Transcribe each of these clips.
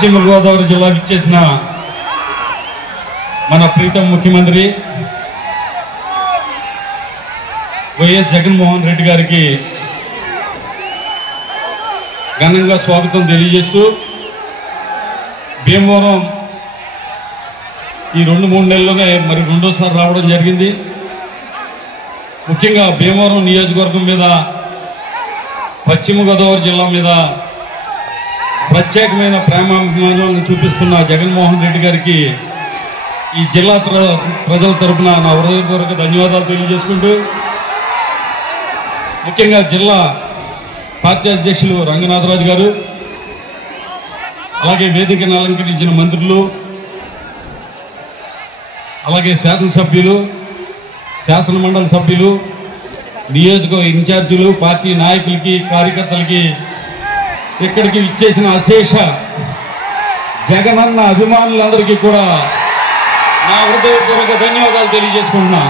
పశ్చిమ గోదావరి జిల్లాకు ఇచ్చేసిన మన ప్రీతం ముఖ్యమంత్రి వైఎస్ జగన్మోహన్ రెడ్డి గారికి ఘనంగా స్వాగతం తెలియజేస్తూ భీమవరం ఈ 2-3 నెలల్లోనే మరి రెండోసారి రావడం జరిగింది. ముఖ్యంగా భీమవరం నియోజకవర్గం మీద, పశ్చిమ గోదావరి జిల్లా మీద ప్రత్యేకమైన ప్రేమాభిమానాలను చూపిస్తున్న జగన్మోహన్ రెడ్డి గారికి ఈ జిల్లా ప్రజల తరఫున నా హృదయపూర్వక ధన్యవాదాలు తెలియజేసుకుంటూ, ముఖ్యంగా జిల్లా పార్టీ అధ్యక్షులు రంగనాథరాజు గారు, అలాగే వేదికను అలంకరించిన మంత్రులు, అలాగే శాసనసభ్యులు, శాసనమండలి సభ్యులు, నియోజకవర్గ ఇన్ఛార్జీలు, పార్టీ నాయకులకి, కార్యకర్తలకి, ఇక్కడికి ఇచ్చేసిన అశేష జగనన్న అభిమానులందరికీ కూడా నా హృదయపూర్వక ధన్యవాదాలు తెలియజేసుకుంటున్నా.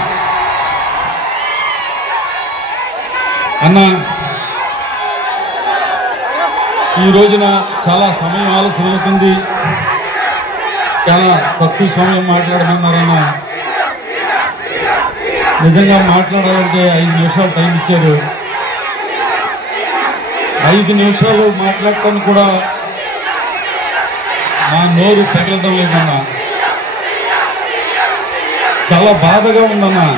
అన్న, ఈ రోజున చాలా సమయం ఆలోచన అవుతుంది, చాలా తక్కువ సమయం మాట్లాడమన్నారన్న. నిజంగా మాట్లాడాలంటే 5 నిమిషాలు టైం ఇచ్చారు. 5 నిమిషాలు మాట్లాడటానికి కూడా నా నోరు తగలడం లేదన్నా. చాలా బాధగా ఉందన్నా.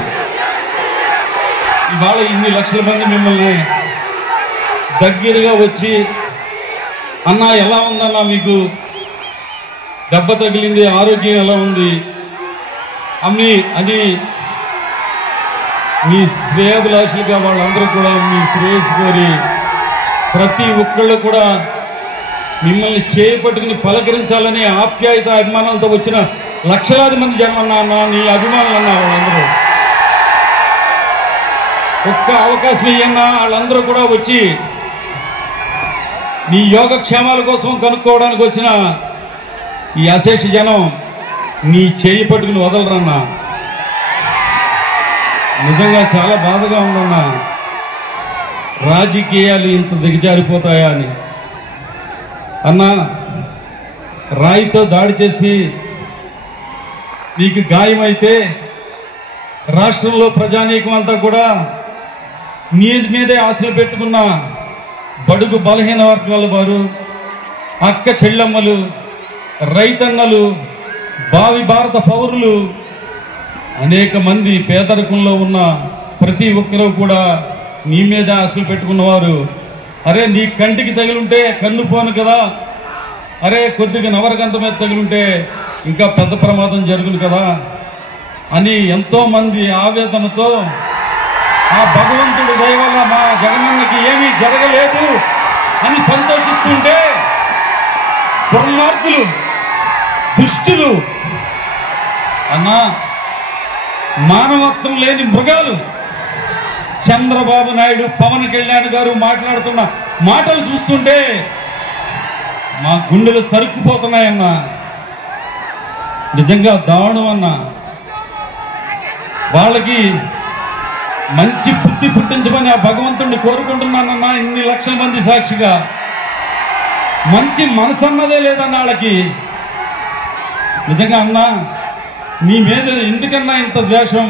ఇవాళ ఇన్ని లక్షల మంది మిమ్మల్ని దగ్గరగా వచ్చి, అన్నా ఎలా ఉందన్నా, మీకు దెబ్బ తగిలింది, ఆరోగ్యం ఎలా ఉంది అని మీ శ్రేయాభిలాషులుగా వాళ్ళందరూ కూడా మీ శ్రేయస్సు కోరి ప్రతి ఒక్కళ్ళు కూడా మిమ్మల్ని చేపట్టుకుని పలకరించాలని ఆప్యాయత అభిమానాలతో వచ్చిన లక్షలాది మంది జనం అన్న, నీ అభిమానులు అన్నా. వాళ్ళందరూ ఒక్క అవకాశం ఇయ్యన్నా, వాళ్ళందరూ కూడా వచ్చి నీ యోగక్షేమాల కోసం కనుక్కోవడానికి వచ్చిన ఈ అశేష జనం నీ చేయి పట్టుకుని వదలరన్నా. నిజంగా చాలా బాధగా ఉందన్నా. రాజకీయాలు ఇంత దిగజారిపోతాయా అని. అన్నా, రాయితో దాడి చేసి నీకు గాయమైతే రాష్ట్రంలో ప్రజానీకం అంతా కూడా నీ మీదే ఆశలు పెట్టుకున్న బడుగు బలహీన వర్గాల వారు, అక్క చెల్లెమ్మలు, రైతన్నలు, భావి భారత పౌరులు, అనేక మంది పేదరికంలో ఉన్న ప్రతి ఒక్కరూ కూడా నీ మీద ఆశలు పెట్టుకున్నవారు, అరే నీ కంటికి తగిలుంటే కన్ను పోను కదా, అరే కొద్దిగా నవరగంత మీద తగిలుంటే ఇంకా పెద్ద ప్రమాదం జరుగును కదా అని ఎంతో మంది ఆవేదనతో, ఆ భగవంతుడి దయ వల్ల మా జగనన్నకి ఏమీ జరగలేదు అని సంతోషిస్తుంటే, దుర్మార్గులు, దుష్టులు, అన్నా మానవత్వం లేని మృగాలు చంద్రబాబు నాయుడు, పవన్ కళ్యాణ్ గారు మాట్లాడుతున్న మాటలు చూస్తుంటే మా గుండెలు తరుక్కుపోతున్నాయన్నా. నిజంగా దారుణం అన్నా. వాళ్ళకి మంచి బుద్ధి పుట్టించమని ఆ భగవంతుడిని కోరుకుంటున్నానన్నా. ఇన్ని లక్షల మంది సాక్షిగా మంచి మనసు అన్నదే లేదన్న వాళ్ళకి. నిజంగా అన్నా, నీ మీద ఎందుకన్నా ఇంత ద్వేషం,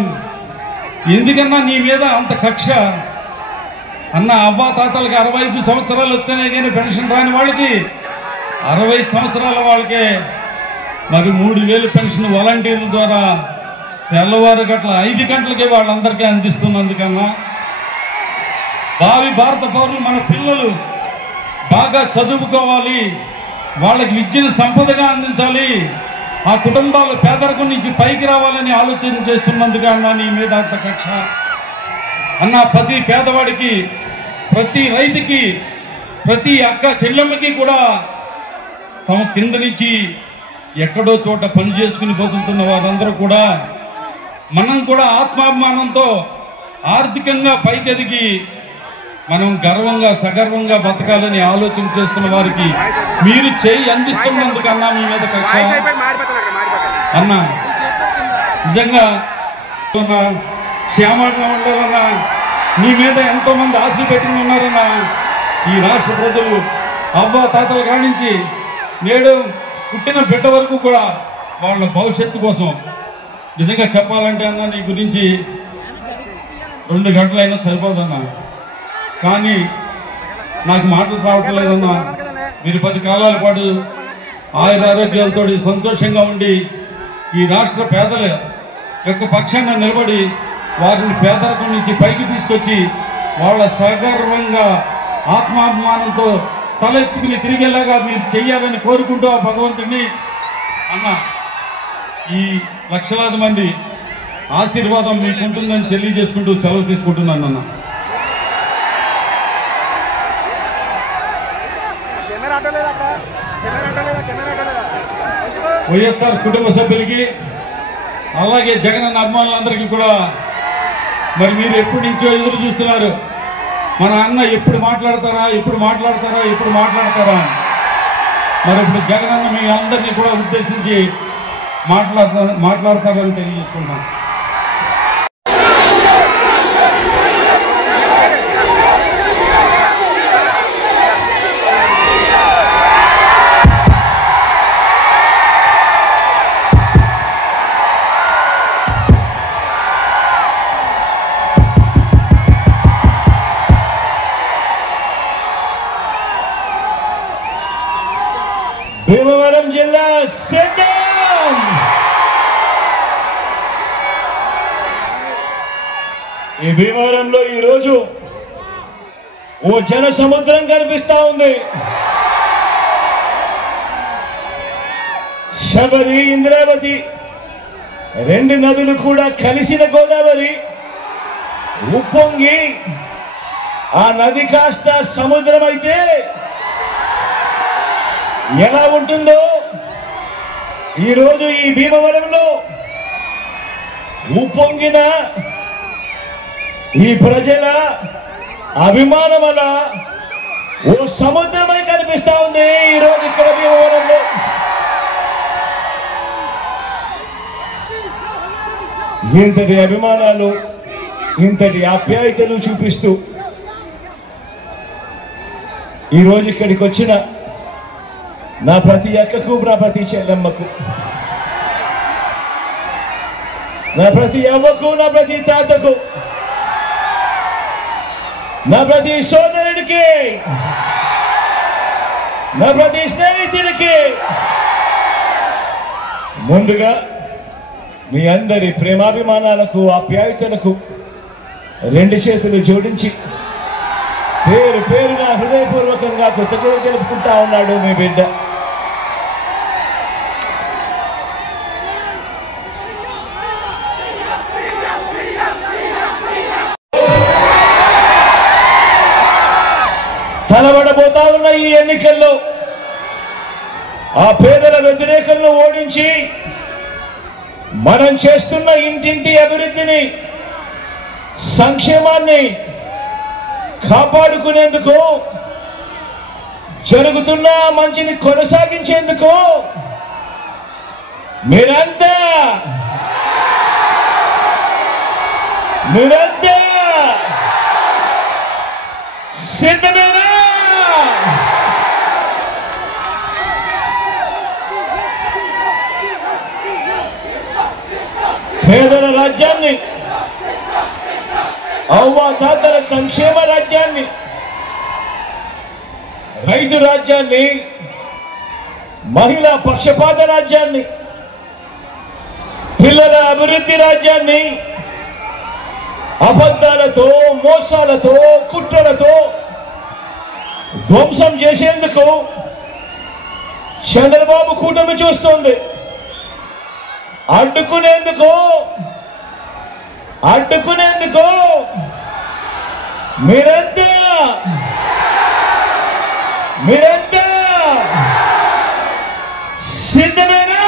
ఎందుకన్నా నీ మీద అంత కక్ష అన్న? అవ్వా తాతలకి 65 సంవత్సరాలు వస్తేనే కానీ పెన్షన్ రాని వాళ్ళకి 60 సంవత్సరాల వాళ్ళకే మరి 3000 పెన్షన్ వాలంటీర్ల ద్వారా తెల్లవారు గట్ల 5 గంటలకే వాళ్ళందరికీ అందిస్తున్నందుకన్నా, భావి భారత పౌరులు మన పిల్లలు బాగా చదువుకోవాలి, వాళ్ళకి విద్యను సంపదగా అందించాలి, ఆ కుటుంబాలు పేదరికం నుంచి పైకి రావాలని ఆలోచన చేస్తున్నందుకు అన్నా నీ మీద అంత కక్ష అన్నా. ప్రతి పేదవాడికి, ప్రతి రైతుకి, ప్రతి అక్క చెల్లెమ్మకి కూడా తమ కింద నుంచి ఎక్కడో చోట పని చేసుకుని బతుకుతున్న వారందరూ కూడా మనం కూడా ఆత్మాభిమానంతో ఆర్థికంగా పైకెదిగి మనం గర్వంగా సగర్వంగా బతకాలని ఆలోచన చేస్తున్న వారికి మీరు చేయి అందిస్తున్నందుకన్నా మీ మీద కక్ష అన్నా. నిజంగా క్షేమంగా ఉండాలన్నా, నీ మీద ఎంతో మంది ఆశలు పెట్టుకుని ఉన్నారన్నా. ఈ రాష్ట్ర ప్రజలు అవ్వ తాతల కానించి నేడు పుట్టిన బిడ్డ వరకు కూడా వాళ్ళ భవిష్యత్తు కోసం నిజంగా చెప్పాలంటే అన్న నీ గురించి 2 గంటలైనా సరిపోదన్నా. కానీ నాకు మాటలు రావటం లేదన్నా. మీరు 10 కాలాల పాటు ఆయురారోగ్యాలతో సంతోషంగా ఉండి ఈ రాష్ట్ర పేదల యొక్క పక్షాన నిలబడి వారిని పేదరికం నుంచి పైకి తీసుకొచ్చి వాళ్ళ సగర్వంగా ఆత్మాభిమానంతో తలెత్తుకుని తిరిగేలాగా మీరు చెయ్యాలని కోరుకుంటూ ఆ భగవంతుడిని అన్న ఈ లక్షలాది మంది ఆశీర్వాదం మీకుంటుందని తెలియజేసుకుంటూ సెలవు తీసుకుంటున్నాను అన్న. వైఎస్ఆర్ కుటుంబ సభ్యులకి అలాగే జగనన్న అభిమానులందరికీ కూడా మరి మీరు ఎప్పటి నుంచో ఎదురు చూస్తున్నారు. మన అన్న ఎప్పుడు మాట్లాడతారా మరి ఇప్పుడు జగనన్న మీ అందరినీ కూడా ఉద్దేశించి మాట్లాడతారని తెలియజేసుకుంటాం. భీమవరం జిల్లా సిద్ధం. ఈ భీమవరంలో ఈరోజు ఓ జన సముద్రం కనిపిస్తా ఉంది. శబరి, ఇంద్రావతి 2 నదులు కూడా కలిసిన గోదావరి ఉప్పొంగి ఆ నది కాస్త సముద్రం అయితే ఎలా ఉంటుందో ఈరోజు ఈ భీమవరంలో ఉప్పొంగిన ఈ ప్రజల అభిమానం వల్ల ఓ సముద్రమై కనిపిస్తా ఉంది ఈరోజు ఇక్కడ భీమవరంలో. ఇంతటి అభిమానాలు, ఇంతటి ఆప్యాయతలు చూపిస్తూ ఈరోజు ఇక్కడికి వచ్చిన నా ప్రతి అక్కకు, నా ప్రతి చెల్లెమ్మకు, నా ప్రతి అవ్వకు, నా ప్రతి తాతకు, నా ప్రతి సోదరుడికి, నా ప్రతి స్నేహితుడికి ముందుగా మీ అందరి ప్రేమాభిమానాలకు, ఆప్యాయతలకు 2 చేతులు జోడించి పేరు పేరున హృదయపూర్వకంగా కృతజ్ఞతలు తెలుపుకుంటా ఉన్నాడు మీ బిడ్డ. తలబడబోతా ఉన్న ఈ ఎన్నికల్లో ఆ పేదల వ్యతిరేకలను ఓడించి మనం చేస్తున్న ఇంటింటి అభివృద్ధిని, సంక్షేమాన్ని కాపాడుకునేందుకు, జరుగుతున్న మంచిని కొనసాగించేందుకు మీరంతా సిద్ధమేనా? పేదల రాజ్యాన్ని, అవ్వాతాతల సంక్షేమ రాజ్యాన్ని, రైతు రాజ్యాన్ని, మహిళా పక్షపాత రాజ్యాన్ని, పిల్లల అభివృద్ధి రాజ్యాన్ని అబద్ధాలతో, మోసాలతో, కుట్రలతో ధ్వంసం చేసేందుకు చంద్రబాబు కూటమి చూస్తోంది. అడ్డుకునేందుకు మీరంతా సిద్ధమేనా?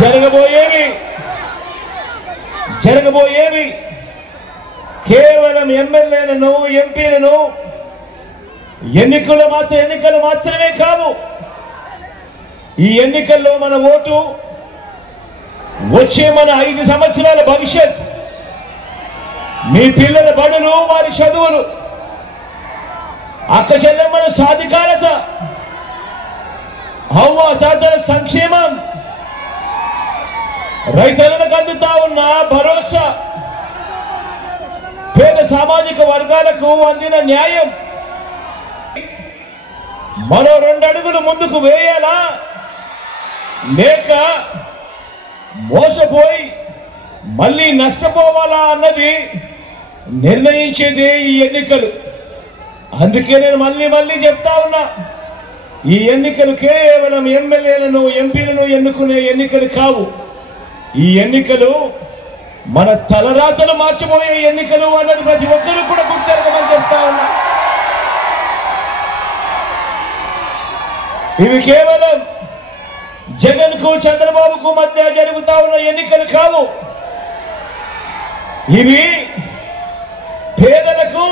జరగబోయేవి కేవలం ఎమ్మెల్యేలను, ఎంపీలను ఎన్నికలు మాత్రమే కావు. ఈ ఎన్నికల్లో మన ఓటు వచ్చే మన 5 సంవత్సరాల భవిష్యత్ మీ పిల్లల బడులు, వారి చదువులు, అక్క చెల్లెమ్మల సాధికారత, అవ్వ తాతల సంక్షేమం, రైతులకు అందుతా ఉన్న భరోసా, పేద సామాజిక వర్గాలకు అందిన న్యాయం మరో 2 అడుగులు ముందుకు వేయాలా లేక మోసపోయి మళ్ళీ నష్టపోవాలా అన్నది నిర్ణయించేదే ఈ ఎన్నికలు. అందుకే నేను మళ్ళీ చెప్తా ఉన్నా, ఈ ఎన్నికలు కేవలం ఎమ్మెల్యేలను, ఎంపీలను ఎన్నుకునే ఎన్నికలు కావు. ఈ ఎన్నికలు మన తలరాతలు మార్చిపోయే ఎన్నికలు అన్నది ప్రతి ఒక్కరూ కూడా గుర్తెరగమని చెప్తా ఉన్నా. ఇవి కేవలం జగన్ కు, చంద్రబాబుకు మధ్య జరుగుతా ఉన్న ఎన్నికలు కావు. ఇవి పేదలకు,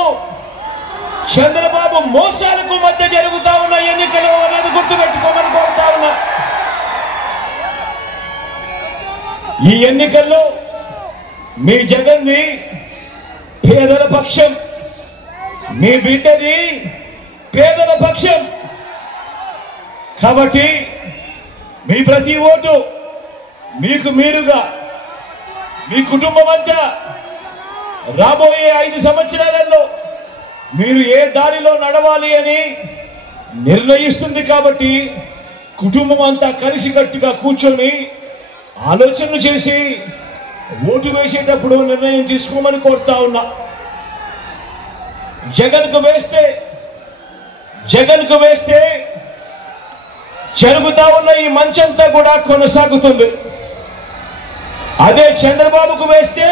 చంద్రబాబు మోసాలకు మధ్య జరుగుతా ఉన్న ఎన్నికలు అనేది గుర్తుపెట్టుకోమని కోరుతా ఉన్నా. ఈ ఎన్నికల్లో మీ జగన్ది పేదల పక్షం, మీ బిడ్డది పేదల పక్షం. కాబట్టి మీ ప్రతి ఓటు మీకు మీరుగా, మీ కుటుంబం అంతా రాబోయే 5 సంవత్సరాలలో మీరు ఏ దారిలో నడవాలి అని నిర్ణయిస్తుంది. కాబట్టి కుటుంబం అంతా కలిసికట్టుగా కూర్చొని ఆలోచనలు చేసి ఓటు వేసేటప్పుడు నిర్ణయం తీసుకోమని కోరుతా ఉన్నా. జగన్కు వేస్తే జరుగుతా ఉన్న ఈ మంచంతా కూడా కొనసాగుతుంది. అదే చంద్రబాబుకు వేస్తే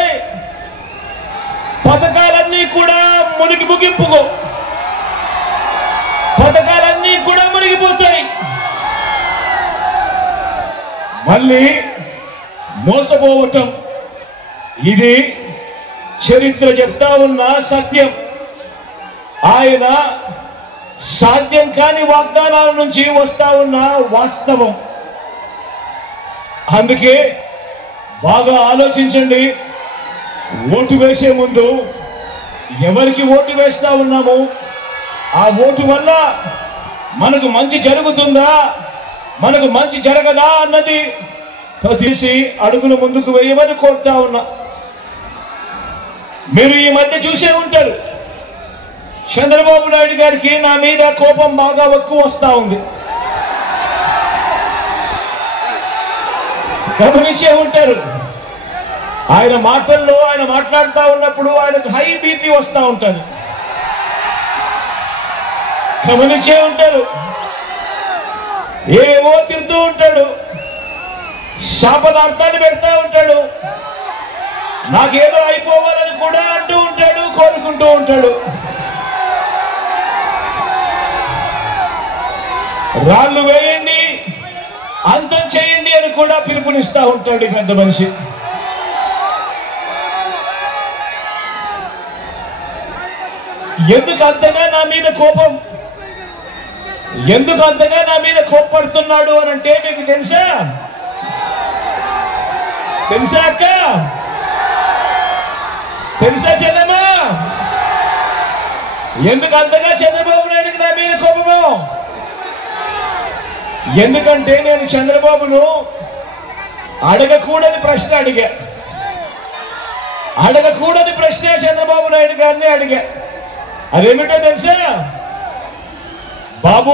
పథకాలన్నీ కూడా మునిగిపోతాయి. మళ్ళీ మోసపోవటం ఇది చరిత్ర చెప్తా ఉన్న సత్యం. ఆయన సాధ్యం కాని వాగ్దానాల నుంచి వస్తా ఉన్న వాస్తవం. అందుకే బాగా ఆలోచించండి. ఓటు వేసే ముందు ఎవరికి ఓటు వేస్తా ఉన్నాము, ఆ ఓటు వల్ల మనకు మంచి జరుగుతుందా, మనకు మంచి జరగదా అన్నది తీసి అడుగులు ముందుకు వేయమని కోరుతా ఉన్నా. మీరు ఈ మధ్య చూసే ఉంటారు, చంద్రబాబు నాయుడు గారికి నా మీద కోపం బాగా ఎక్కువ వస్తా ఉంది. గమనించే ఉంటారు. ఆయన మాటల్లో ఆయన మాట్లాడుతూ ఉన్నప్పుడు ఆయనకు హై బీపీ వస్తూ ఉంటుంది. గమనించే ఉంటారు. ఏవో తిరుగుతూ ఉంటాడు, శాపనార్థాన్ని పెడతా ఉంటాడు, నాకేదో అయిపోవాలని కూడా అంటూ ఉంటాడు, కోరుకుంటూ ఉంటాడు. రాళ్ళు వేయండి, అంతం చేయండి అని కూడా పిలుపునిస్తా ఉంటాడు పెద్ద మనిషి. ఎందుకు అంతగా నా మీద కోపం, ఎందుకు అంతగా నా మీద కోప్పడుతున్నాడు అని అంటే మీకు తెలుసా అక్క? తెలుసా చెల్లెమ్మా? ఎందుకు అంతగా చంద్రబాబు నాయుడికి నా మీద కోపము? ఎందుకంటే నేను చంద్రబాబును అడగకూడని ప్రశ్న అడిగా. చంద్రబాబు నాయుడు గారిని అడిగా. అదేమిటో తెలుసా? బాబు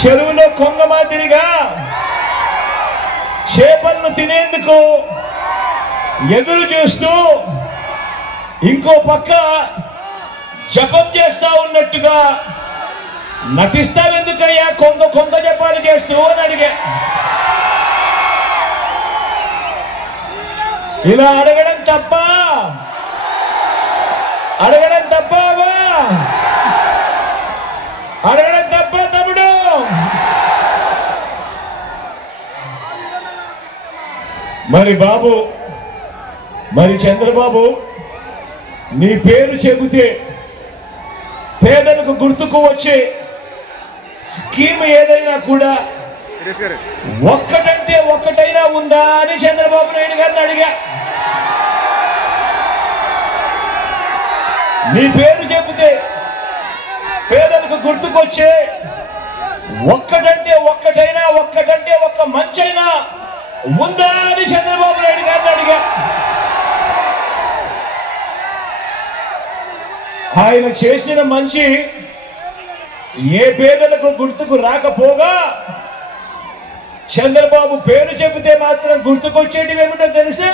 చెరువులో కొంగ మాదిరిగా చేపలను తినేందుకు ఎదురు చూస్తూ ఇంకో పక్క జపం చేస్తా ఉన్నట్టుగా నటిస్తావెందుకయ్యా కొంగ జపాలు చేస్తూ అని అడిగా. ఇలా అడగడం తప్ప అడగడం తప్ప తమ్ముడు? మరి చంద్రబాబు నీ పేరు చెబితే పేదలకు గుర్తుకు వచ్చే స్కీమ్ ఏదైనా కూడా ఒక్కటంటే ఒక్కటైనా ఉందా అని చంద్రబాబు నాయుడు గారిని అడిగా. మీ పేరు చెబితే పేదలకు గుర్తుకొచ్చే ఒక్కటంటే ఒక్క మంచైనా ఉందా అని చంద్రబాబు నాయుడు గారిని అడిగా. ఆయన చేసిన మంచి ఏ పేదలకు గుర్తుకు రాకపోగా చంద్రబాబు పేరు చెబితే మాత్రం గుర్తుకొచ్చేటివి ఏమిటో తెలుసా?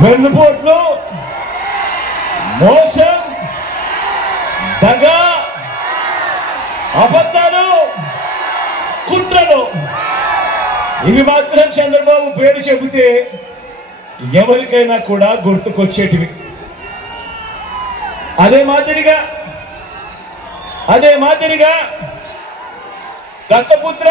వెన్నుపోట్లు, మోసం, దగ, అబద్ధాలు, కుట్రలు, ఇవి మాత్రం చంద్రబాబు పేరు చెబితే ఎవరికైనా కూడా గుర్తుకొచ్చేటివి. అదే మాదిరిగా దత్తపుత్ర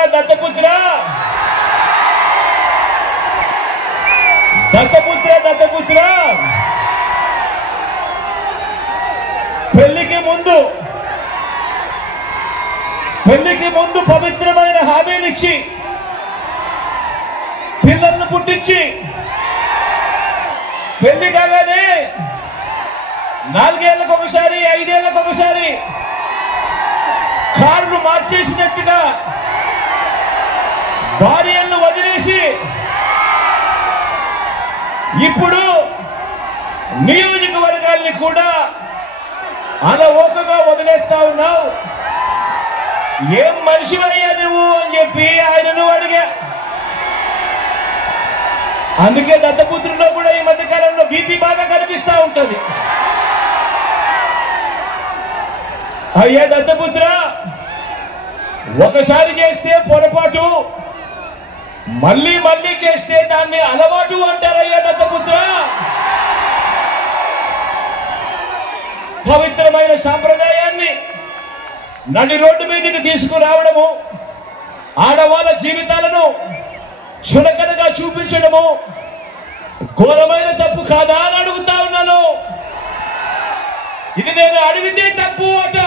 పెళ్లికి ముందు పవిత్రమైన హామీనిచ్చి పిల్లలను పుట్టించి పెళ్లి కాగానే 4 ఏళ్లకు ఒకసారి 5 ఏళ్లకు ఒకసారి కార్లు మార్చేసినట్టుగా భార్యలను వదిలేసి ఇప్పుడు నియోజకవర్గాల్ని కూడా అలవోకగా వదిలేస్తా ఉన్నావు. ఏం మనిషివయ్యా నువ్వు అని చెప్పి ఆయనను అడిగా. అందుకే దత్తపుత్రుల్లో కూడా ఈ మధ్య కాలంలో బీపీ బాగా కనిపిస్తా ఉంటుంది. అయ్యా దత్తపుత్ర, ఒకసారి చేస్తే పొరపాటు, మళ్ళీ చేస్తే దాన్ని అలవాటు అంటారయ్యా దత్తపుత్ర. పవిత్రమైన సాంప్రదాయాన్ని నడి రోడ్డు మీదకి తీసుకురావడము, ఆడవాళ్ళ జీవితాలను చులకనగా చూపించడము ఘోరమైన తప్పు కాదా అని అడుగుతా ఉన్నాను. ఇది నేను అడిగితే తప్పు అట.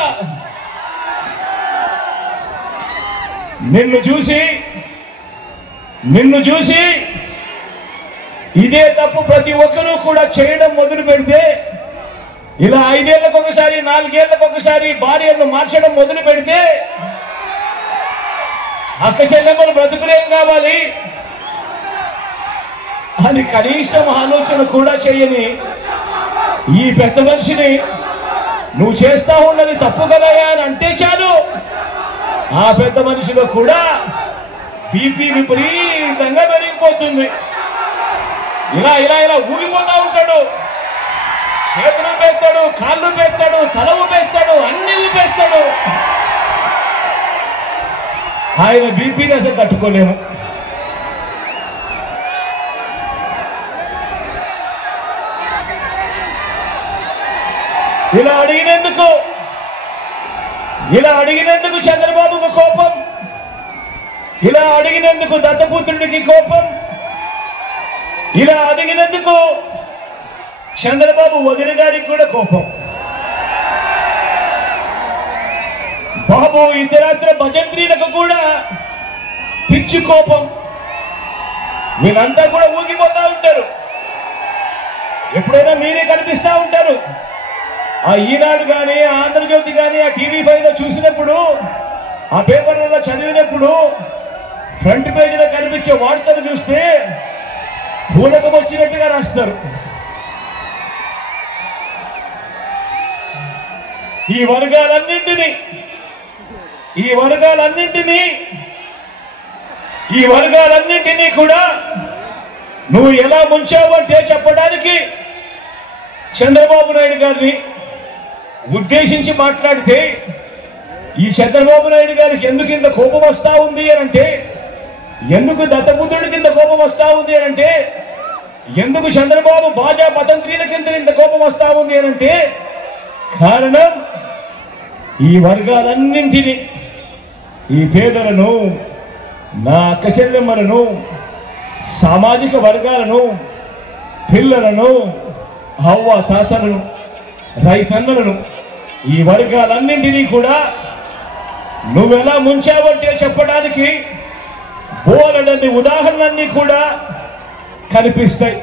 నిన్ను చూసి ఇదే తప్పు ప్రతి ఒక్కరూ కూడా చేయడం మొదలు పెడితే, ఇలా 5 ఏళ్లకు ఒకసారి 4 ఏళ్లకు ఒకసారి భార్యను మార్చడం మొదలు పెడితే అక్క చెల్లెమ్మలు బ్రతుకులేం కావాలి అని కనీసం ఆలోచన కూడా చేయని ఈ పెద్ద మనిషిని నువ్వు చేస్తా ఉన్నది తప్పు కదయా అని అంటే చాలు, ఆ పెద్ద మనిషిలో కూడా బీపీ విపరీతంగా పెరిగిపోతుంది. ఇలా ఊగిపోతా ఉంటాడు. చేతులు ఊపేస్తాడు, కాళ్ళు ఊపేస్తాడు, తల ఊపేస్తాడు, అన్ని ఊపేస్తాడు. ఆయన బీపీని అసలు తట్టుకోలేము. ఇలా అడిగినందుకు చంద్రబాబుకు కోపం, ఇలా అడిగినందుకు దత్తపుత్రుడికి కోపం, ఇలా అడిగినందుకు చంద్రబాబు వదిన గారికి కూడా కోపం. బాబు ఇతరాత్ర భజంత్రీలకు కూడా పిచ్చి కోపం. వీళ్ళంతా కూడా ఊగిపోతా ఉంటారు. ఎప్పుడైనా మీరే కనిపిస్తా ఉంటారు. ఆ ఈనాడు కానీ, ఆంధ్రజ్యోతి కానీ, ఆ టీవీ5లో చూసినప్పుడు, ఆ పేపర్లలో చదివినప్పుడు ఫ్రంట్ పేజీలో కనిపించే వార్తలు చూస్తే పూనకం వచ్చినట్టుగా రాస్తారు. ఈ వర్గాలన్నింటినీ కూడా నువ్వు ఎలా ముంచావంటే చెప్పడానికి చంద్రబాబు నాయుడు గారిని ఉద్దేశించి మాట్లాడితే, ఈ చంద్రబాబు నాయుడు గారికి ఎందుకు ఇంత కోపం వస్తా ఉంది అని అంటే, ఎందుకు దత్తపుత్రుడి కింద కోపం వస్తా ఉంది అని అంటే, ఎందుకు చంద్రబాబు బాజా పతంత్రీల కింద ఇంత కోపం వస్తా ఉంది అని అంటే, కారణం ఈ వర్గాలన్నింటినీ, ఈ పేదలను, నా అక్క చెల్లెమ్మలను, సామాజిక వర్గాలను, పిల్లలను, అవ్వ తాతలను, రైతన్నలను, ఈ వర్గాలన్నింటినీ కూడా నువ్వెలా ముంచావంటే చెప్పడానికి బోలెడన్ని ఉదాహరణలన్నీ కూడా కనిపిస్తాయి.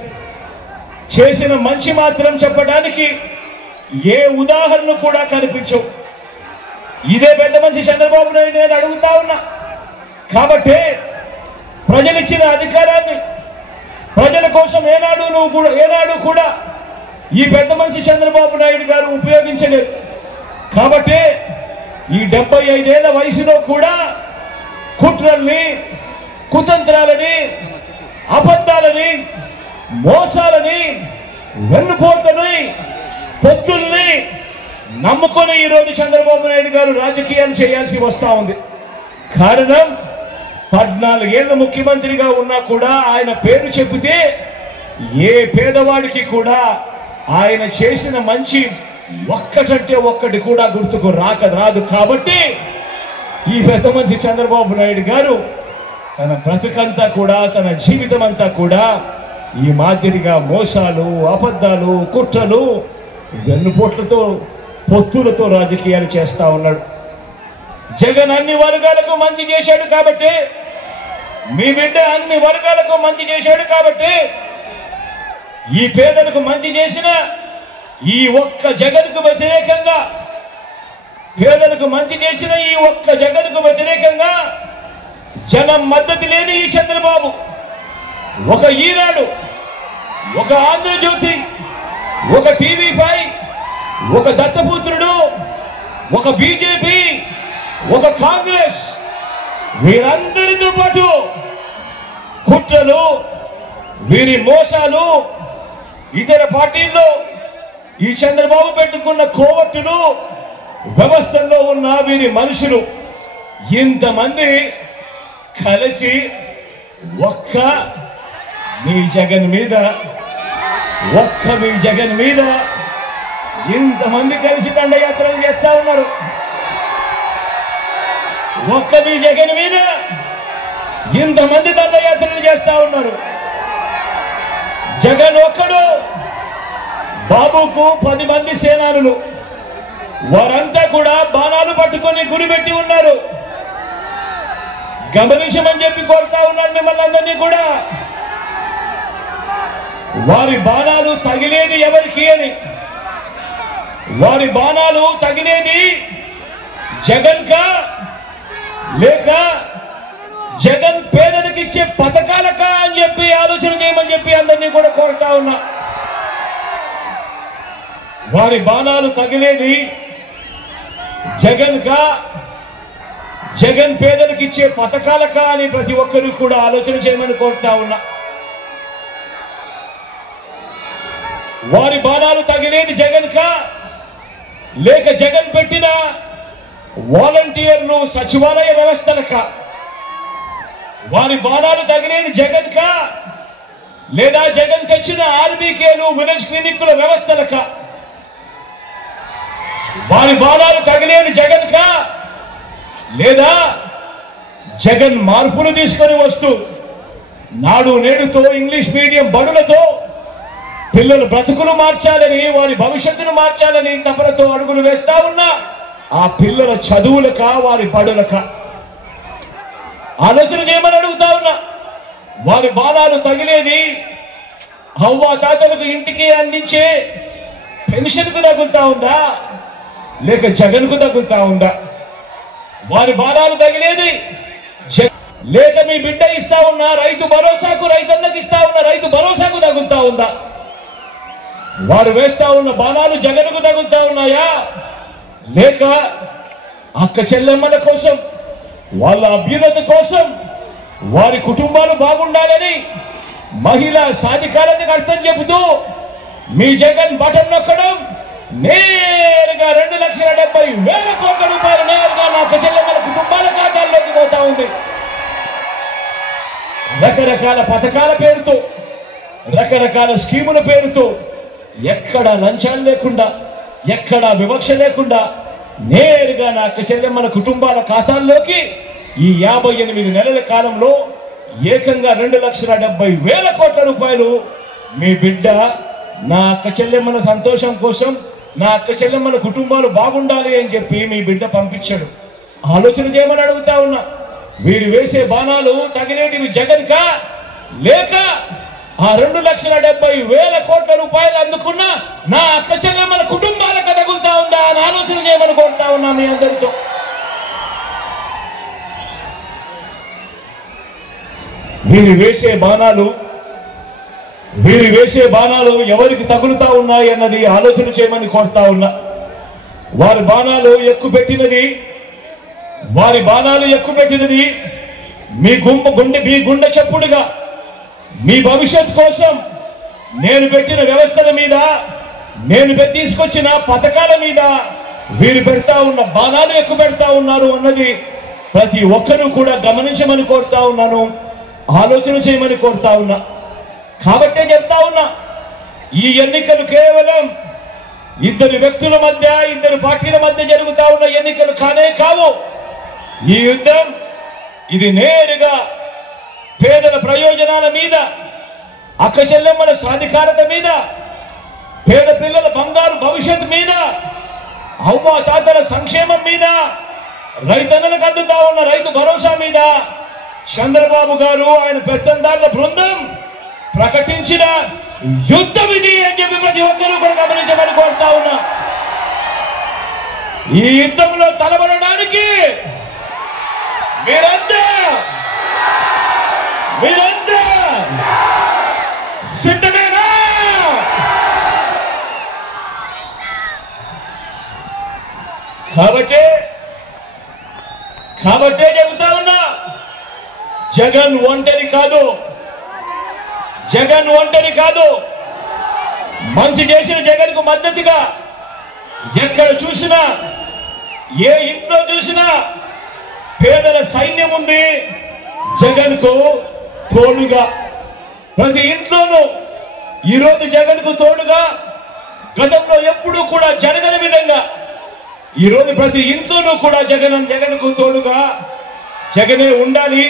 చేసిన మంచి మాత్రం చెప్పడానికి ఏ ఉదాహరణ కూడా కనిపించవు. ఇదే పెద్ద మనిషి చంద్రబాబు నాయుడు నేను అడుగుతా ఉన్నా. కాబట్టి ప్రజలిచ్చిన అధికారాన్ని ప్రజల కోసం ఏనాడు కూడా ఈ పెద్ద మనిషి చంద్రబాబు నాయుడు గారు ఉపయోగించలేదు. కాబట్టి ఈ 75 ఏళ్ల వయసులో కూడా కుట్రల్ని, కుతంత్రాలని, అబద్ధాలని, మోసాలని, వెన్నుపోట్లని, పొత్తుల్ని నమ్ముకొని ఈరోజు చంద్రబాబు నాయుడు గారు రాజకీయాలు చేయాల్సి వస్తా ఉంది. కారణం 14 ఏళ్ల ముఖ్యమంత్రిగా ఉన్నా కూడా ఆయన పేరు చెబితే ఏ పేదవాడికి కూడా ఆయన చేసిన మంచి ఒక్కటంటే ఒక్కటి కూడా గుర్తుకు రాదు. కాబట్టి ఈ పెద్ద మనిషి చంద్రబాబు నాయుడు గారు తన బ్రతుకంతా కూడా, తన జీవితం అంతా కూడా ఈ మాదిరిగా మోసాలు, అబద్ధాలు, కుట్రలు, వెన్నుపోట్లతో, పొత్తులతో రాజకీయాలు చేస్తా ఉన్నాడు. జగన్ అన్ని వర్గాలకు మంచి చేశాడు కాబట్టి, మీ బిడ్డ అన్ని వర్గాలకు మంచి చేశాడు కాబట్టి, ఈ పేదలకు మంచి చేసిన ఈ ఒక్క జగన్కు వ్యతిరేకంగా, పేదలకు మంచి చేసిన ఈ ఒక్క జగన్కు వ్యతిరేకంగా జనం మద్దతు లేని ఈ చంద్రబాబు ఒక ఈనాడు, ఒక ఆంధ్రజ్యోతి, ఒక టీవీ5, ఒక దత్తపుత్రుడు, ఒక బీజేపీ, ఒక కాంగ్రెస్, వీరందరితో పాటు కుట్రలు, వీరి మోసాలు, ఇతర పార్టీల్లో ఈ చంద్రబాబు పెట్టుకున్న కోవట్టులు, వ్యవస్థల్లో ఉన్న వీరి మనుషులు ఇంతమంది కలిసి ఒక్క మీ జగన్ మీద ఇంతమంది కలిసి దండయాత్రలు చేస్తా ఉన్నారు. ఒక్క మీ జగన్ మీద ఇంతమంది దండయాత్రలు చేస్తా ఉన్నారు. జగన్ ఒక్కడు, బాబుకు 10 మంది సేనానులు, వారంతా కూడా బాణాలు పట్టుకొని గురిపెట్టి ఉన్నారు. గమనించమని చెప్పి కోరుతా ఉన్నాను మిమ్మల్ని అందరినీ కూడా. వారి బాణాలు తగిలేది ఎవరికి అని, వారి బాణాలు తగిలేది జగన్ కా లేక జగన్ పేదలకు ఇచ్చే పథకాలకా అని చెప్పి ఆలోచన చేయమని చెప్పి అందరినీ కూడా కోరుతా ఉన్నా. వారి బాణాలు తగిలేది జగన్ కా, జగన్ పేదలకు ఇచ్చే పథకాలకా అని ప్రతి ఒక్కరూ కూడా ఆలోచన చేయమని కోరుతా ఉన్నా. వారి బాణాలు తగిలేది జగన్ కా లేక జగన్ పెట్టిన వాలంటీర్లు సచివాలయ వ్యవస్థలక? వారి బాణాలు తగిలేది జగన్ కా లేదా జగన్ తెచ్చిన ఆర్బీకేలు, విలేజ్ క్లినిక్ల వ్యవస్థలక? వారి బాణాలు తగిలేది జగన్ కా లేదా జగన్ మార్పులు తీసుకొని వస్తూ నాడు నేడుతో, ఇంగ్లీష్ మీడియం బడులతో పిల్లల బ్రతుకులు మార్చాలని, వారి భవిష్యత్తును మార్చాలని తపనతో అడుగులు వేస్తా ఉన్నా ఆ పిల్లల చదువులక, వారి బడులక? ఆలోచన చేయమని అడుగుతా ఉన్నా. వారి బాణాలు తగిలేది అవ్వ తాతలకు ఇంటికి అందించే పెన్షన్కు తగులుతా ఉందా లేక జగన్కు తగులుతా ఉందా? వారి బాణాలు తగిలేది లేక మీ బిడ్డ ఇస్తా ఉన్న రైతు భరోసాకు, రైతన్నకు ఇస్తా ఉన్న రైతు భరోసాకు తగులుతా ఉందా? వారు వేస్తా ఉన్న బాణాలు జగన్కు తగులుతా ఉన్నాయా లేక అక్క చెల్లెమ్మల కోసం, వాళ్ళ అభ్యున్నతి కోసం, వారి కుటుంబాలు బాగుండాలని, మహిళా సాధికారతకు అర్థం చెబుతూ మీ జగన్ బటన్ నొక్కడం నేరుగా 2,70,000 కోట్ల రూపాయలు నేరుగా నా అక్క చెల్లెమ్మల కుటుంబాల ఖాతాల్లోకి పోతా ఉంది. రకరకాల పథకాల పేరుతో, రకరకాల స్కీముల పేరుతో ఎక్కడా లంచాలు లేకుండా, ఎక్కడా వివక్ష లేకుండా నేరుగా నా అక్క చెల్లెమ్మల కుటుంబాల ఖాతాల్లోకి ఈ 58 నెలల కాలంలో ఏకంగా 2,70,000 కోట్ల రూపాయలు మీ బిడ్డ నా అక్క చెల్లెమ్మల సంతోషం కోసం, నా అక్క చెల్లెమ్మల కుటుంబాలు బాగుండాలి అని చెప్పి మీ బిడ్డ పంపించాడు. ఆలోచన చేయమని అడుగుతా ఉన్నా. వీరు వేసే బాణాలు తగినేటివి జగన్ కా, లేక ఆ 2,70,000 కోట్ల రూపాయలు అందుకున్న నా అక్క చెల్లెమ్మల కుటుంబాలకు తగులుతా ఉందా అని ఆలోచన చేయమని కోరుతా ఉన్నా మీ అందరితో. వీరు వేసే బాణాలు ఎవరికి తగులుతా ఉన్నాయి అన్నది ఆలోచన చేయమని కోరుతా ఉన్నా. వారి బాణాలు ఎక్కుపెట్టినది మీ గుండె చప్పుడుగా, మీ భవిష్యత్ కోసం నేను పెట్టిన వ్యవస్థల మీద, నేను తీసుకొచ్చిన పథకాల మీద వీరు పెడతా ఉన్న బాణాలు ఎక్కువ పెడతా ఉన్నారు అన్నది ప్రతి ఒక్కరూ కూడా గమనించమని కోరుతా ఉన్నాను, ఆలోచన చేయమని కోరుతా ఉన్నా. కాబట్టే చెప్తా ఉన్నా, ఈ ఎన్నికలు కేవలం ఇద్దరు వ్యక్తుల మధ్య, ఇద్దరు పార్టీల మధ్య జరుగుతా ఉన్న ఎన్నికలు కానే కావు. ఈ యుద్ధం ఇది నేరుగా పేదల ప్రయోజనాల మీద, అక్క చెల్లెమ్మల సాధికారత మీద, పేద పిల్లల బంగారు భవిష్యత్తు మీద, అవ్వా తాతల సంక్షేమం మీద, రైతన్నలకు అందుతా ఉన్న రైతు భరోసా మీద చంద్రబాబు గారు, ఆయన పెత్తందారుల బృందం ప్రకటించిన యుద్ధం ఇది అని చెప్పి ప్రతి ఒక్కరూ కూడా గమనించమని కోరుతా ఉన్నా. ఈ యుద్ధంలో తలబడడానికి మీరంతా సిద్ధమేనా? కాబట్టే చెబుతా ఉన్నా, జగన్ ఒంటరి కాదు. మంచి చేసిన జగన్ కు మద్దతుగా ఎక్కడ చూసినా, ఏ ఇంట్లో చూసినా పేదల సైన్యం ఉంది జగన్ కు తోడుగా. ప్రతి ఇంట్లోనూ ఈరోజు జగన్ కు తోడుగా, గతంలో ఎప్పుడూ కూడా జరగని విధంగా ఈరోజు ప్రతి ఇంట్లోనూ కూడా జగన్ కు తోడుగా, జగనే ఉండాలి,